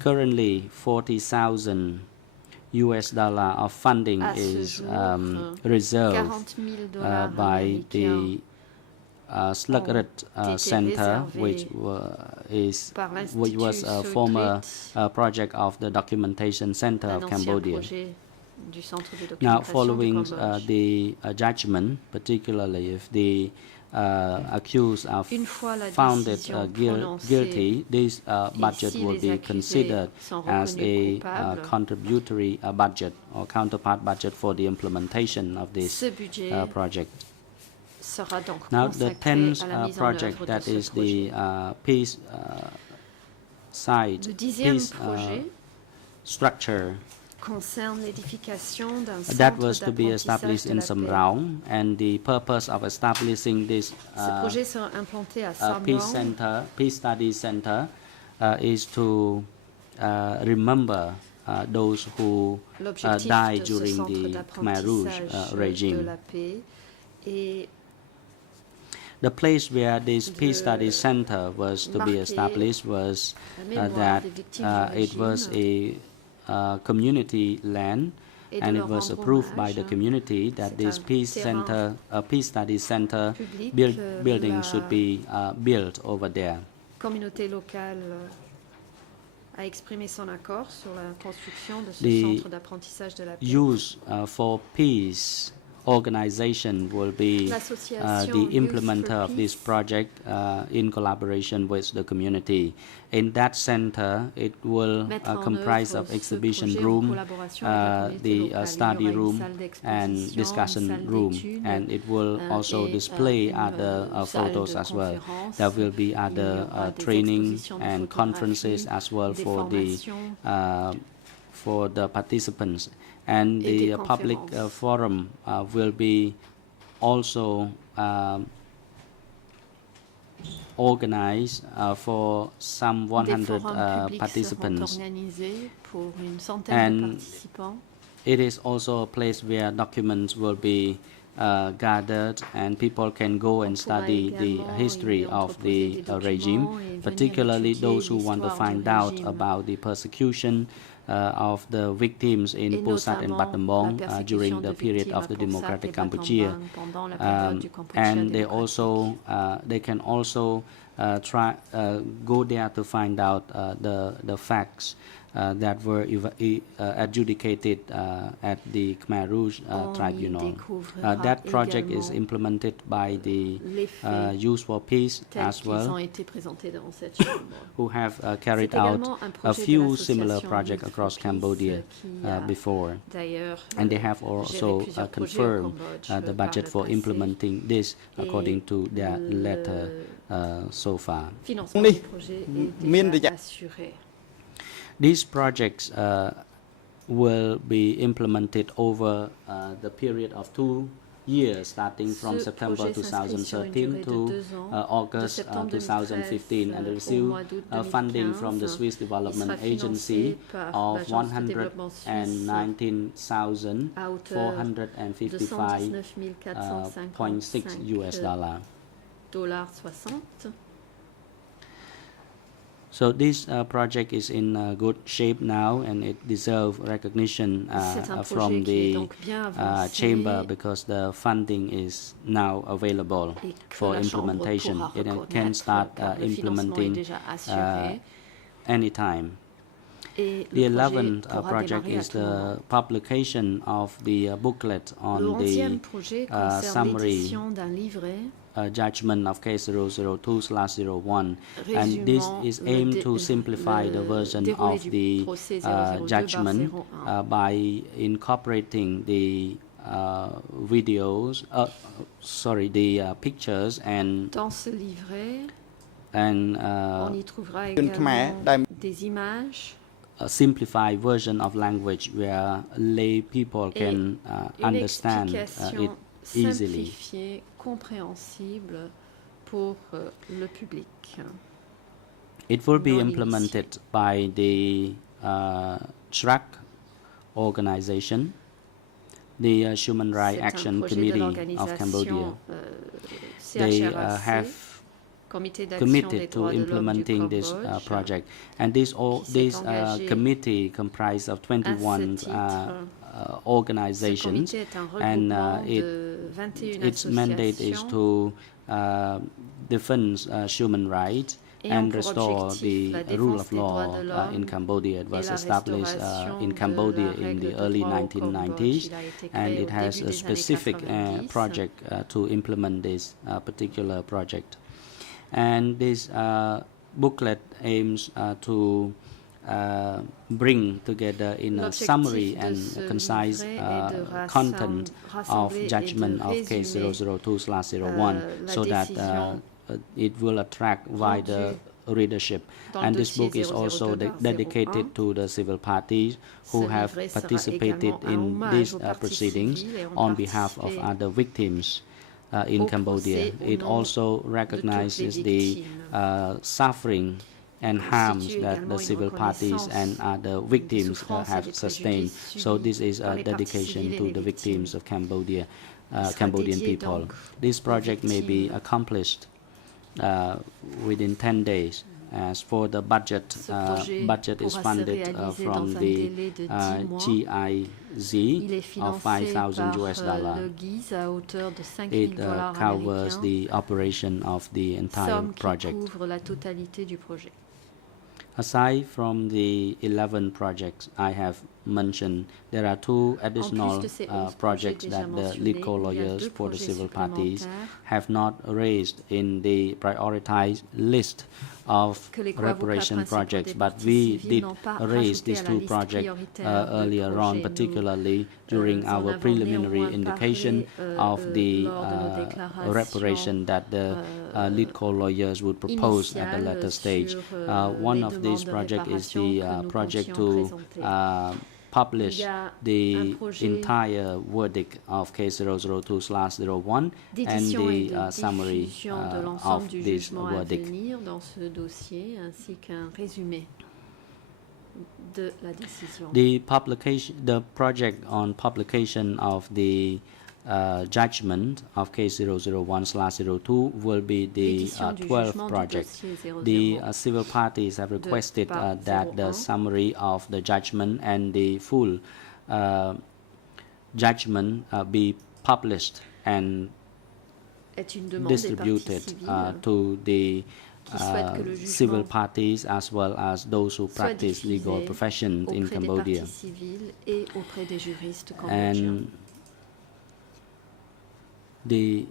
Currently, $40,000 of funding is reserved by the Slugret Center, which was a former project of the Documentation Center of Cambodia. Now, following the judgment, particularly if the accused are found guilty, this budget will be considered as a contributory budget or counterpart budget for the implementation of this project. Now, the 10th project, that is the peace site, peace structure, that was to be established in Samraung, and the purpose of establishing this peace study center is to remember those who died during the Khmer Rouge regime. The place where this peace study center was to be established was that it was a community land, and it was approved by the community that this peace study center building should be built over there. The use for peace organization will be the implementer of this project in collaboration with the community. In that center, it will comprise of exhibition room, the study room, and discussion room, and it will also display other photos as well. There will be other training and conferences as well for the participants. And the public forum will be also organized for some 100 participants. And it is also a place where documents will be gathered and people can go and study the history of the regime, particularly those who want to find out about the persecution of the victims in Pusat and Battambang during the period of the Democratic Cambodia, and they can also go there to find out the facts that were adjudicated at the Khmer Rouge Tribunal. That project is implemented by the Youth for Peace as well, who have carried out a few similar projects across Cambodia before. And they have also confirmed the budget for implementing this according to their letter so far. These projects will be implemented over the period of 2 years, starting from September 2013 to August 2015, and receive funding from the Swiss Development Agency of $199,455.6 US. So this project is in good shape now, and it deserves recognition from the chamber because the funding is now available for implementation. It can start implementing anytime. The 11th project is the publication of the booklet on the summary judgment of case 002/01, and this is aimed to simplify the version of the judgment by incorporating the videos, the pictures and a simplified version of language where lay people can understand it easily. Compréhensible pour le public. It will be implemented by the TRAC organization, the Human Rights Action Committee of Cambodia. They have committed to implementing this project, and this committee comprises of 21 organizations, and its mandate is to defend human rights and restore the rule of law in Cambodia. It was established in Cambodia in the early 1990s, and it has a specific project to implement this particular project. And this booklet aims to bring together in a summary and concise content of judgment of case 002/01, so that it will attract wider readership. And this book is also dedicated to the civil parties who have participated in these proceedings on behalf of other victims in Cambodia. It also recognizes the suffering and harms that the civil parties and other victims have sustained. So this is a dedication to the victims of Cambodia, Cambodian people. This project may be accomplished within 10 days. As for the budget, budget is funded from the GIZ of $5,000. It covers the operation of the entire project. Aside from the 11 projects I have mentioned, there are two additional projects that the lead co-lawyers for the civil parties have not raised in the prioritized list of reparation projects, but we did raise these two projects earlier on, particularly during our preliminary indication of the reparation that the lead co-lawyers would propose at the later stage. One of these projects is the project to publish the entire verdict of case 002/01 and the summary of this verdict. The project on publication of the judgment of case 001/02 will be the 12th project. The civil parties have requested that the summary of the judgment and the full judgment be published and distributed to the civil parties as well as those who practice legal profession in Cambodia. And the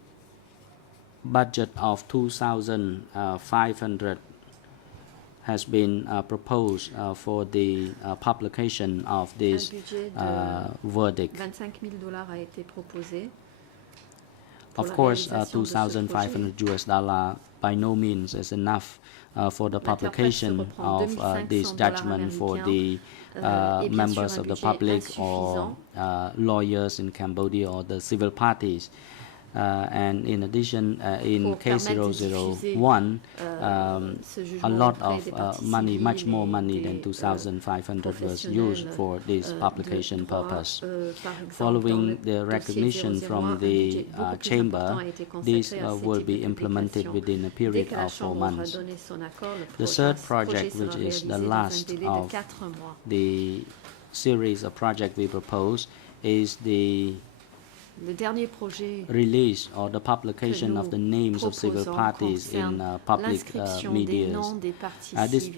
budget of 2,500 has been proposed for the publication of this verdict. Of course, $2,500 by no means is enough for the publication of this judgment for the members of the public or lawyers in Cambodia or the civil parties. And in addition, in case 001, a lot of money, much more money than 2,500 was used for this publication purpose. Following the recognition from the chamber, this will be implemented within a period of 4 months. The third project, which is the last of the series of projects we propose, is the release or the publication of the names of civil parties in public media. This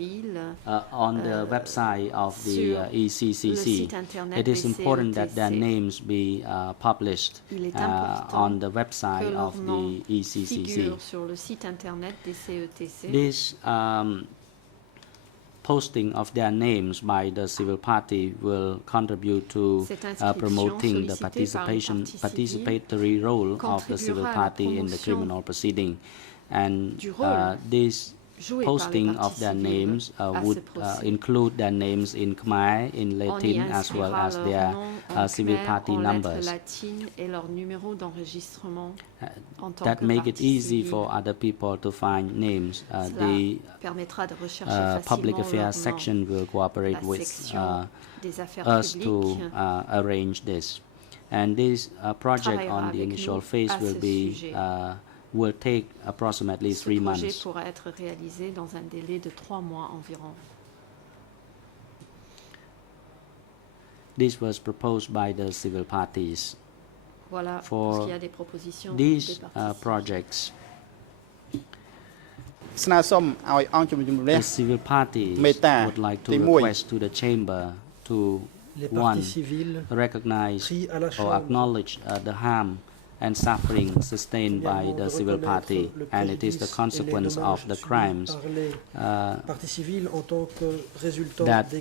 on the website of the ECCC. It is important that their names be published on the website of the ECCC. This posting of their names by the civil party will contribute to promoting the participatory role of the civil party in the criminal proceeding. And this posting of their names would include their names in Khmer, in Latin, as well as their civil party numbers. That make it easy for other people to find names. The public affairs section will cooperate with us to arrange this. And this project on the initial phase will take approximately 3 months. This was proposed by the civil parties. For these projects, the civil parties would like to request to the chamber to, one, recognize or acknowledge the harm and suffering sustained by the civil party, and it is the consequence of the crimes that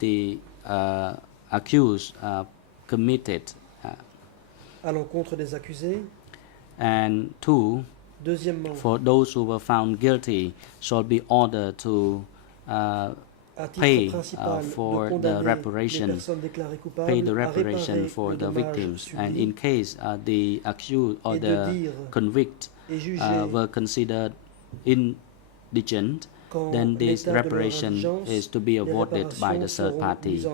the accused committed. À l'encontre des accusés. And two, for those who were found guilty, shall be ordered to pay for the reparation, for the victims. And in case the accused or the convicted were considered indigent, then this reparation is to be awarded by the third party.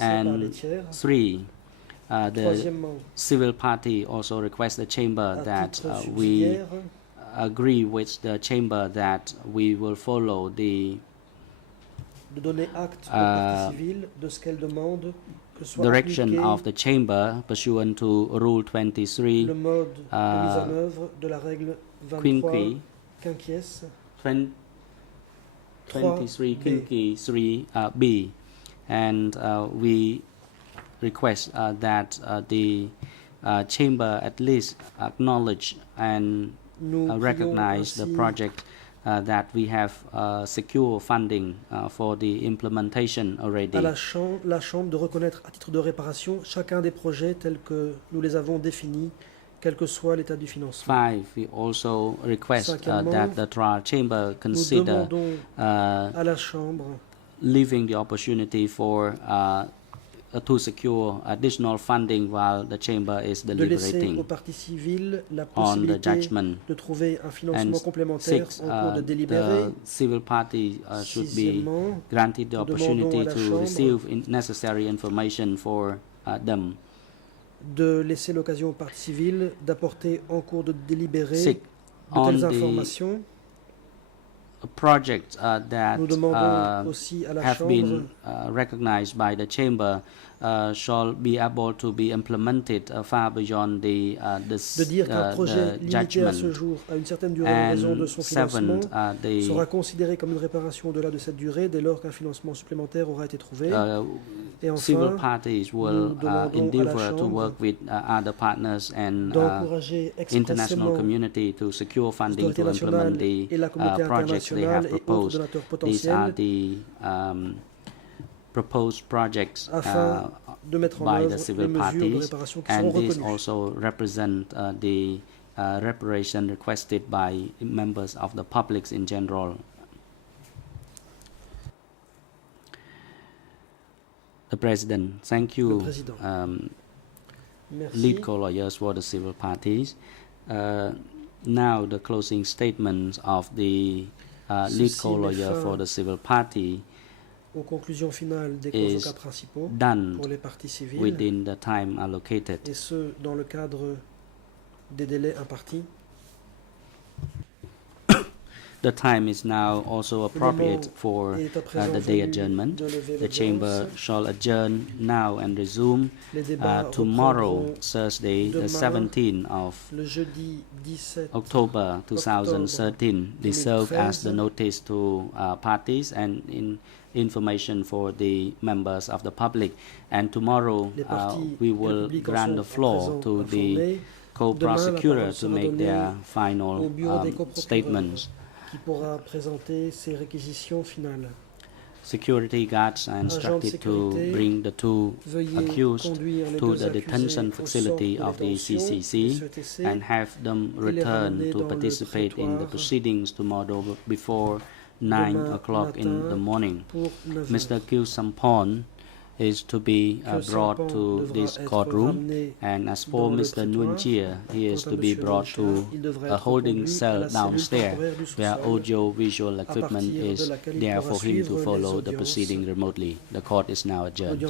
And three, the civil party also requests the chamber that we agree with the chamber that we will follow the direction of the chamber pursuant to Rule 23 quinque 23 Kinki 3B, and we request that the Chamber at least acknowledge and recognize the project that we have secure funding for the implementation already. À la Chambre de reconnaître à titre de réparation chacun des projets tels que nous les avons définis, quel que soit l'état du financement. 5. We also request that the trial chamber consider à la Chambre leaving the opportunity for to secure additional funding while the chamber is deliberating on the judgment. De trouver un financement complémentaire 6. en cours de délibéré. The civil party should be granted the opportunity to receive necessary information for them. De laisser l'occasion aux parties civiles d'apporter en cours de délibéré de telles informations. Projects that have been recognized by the chamber shall be able to be implemented far beyond the judgment. And 7, sera considéré comme une réparation au-delà de cette durée dès lors qu'un financement supplémentaire aura été trouvé. Et enfin, civil parties will endeavor to work with other partners and international community to secure funding to implement the projects they have proposed. These are the proposed projects by the civil parties, and these also represent the reparation requested by members of the public in general. The President, thank you, lead co-lawyers for the civil parties. Now the closing statements of the lead co-lawyer for the civil party is done within the time allocated. Et ce, dans le cadre des délais impartis. The time is now also appropriate for the day adjournment. The chamber shall adjourn now and resume tomorrow, Thursday, the 17th of October 2013. This serves as the notice to parties and information for the members of the public. And tomorrow we will grant the floor to the co-prosecutor to make their final statements. Qui pourra présenter ses réquisitions finales. Security guards are instructed to bring the two accused to the detention facility of the CCC and have them return to participate in the proceedings tomorrow before 9 o'clock in the morning. Mr. Kyu Sampon is to be brought to this courtroom, and as for Mr. Nguyen Chia, he is to be brought to a holding cell downstairs where audio-visual equipment is there for him to follow the proceeding remotely. The court is now adjourned.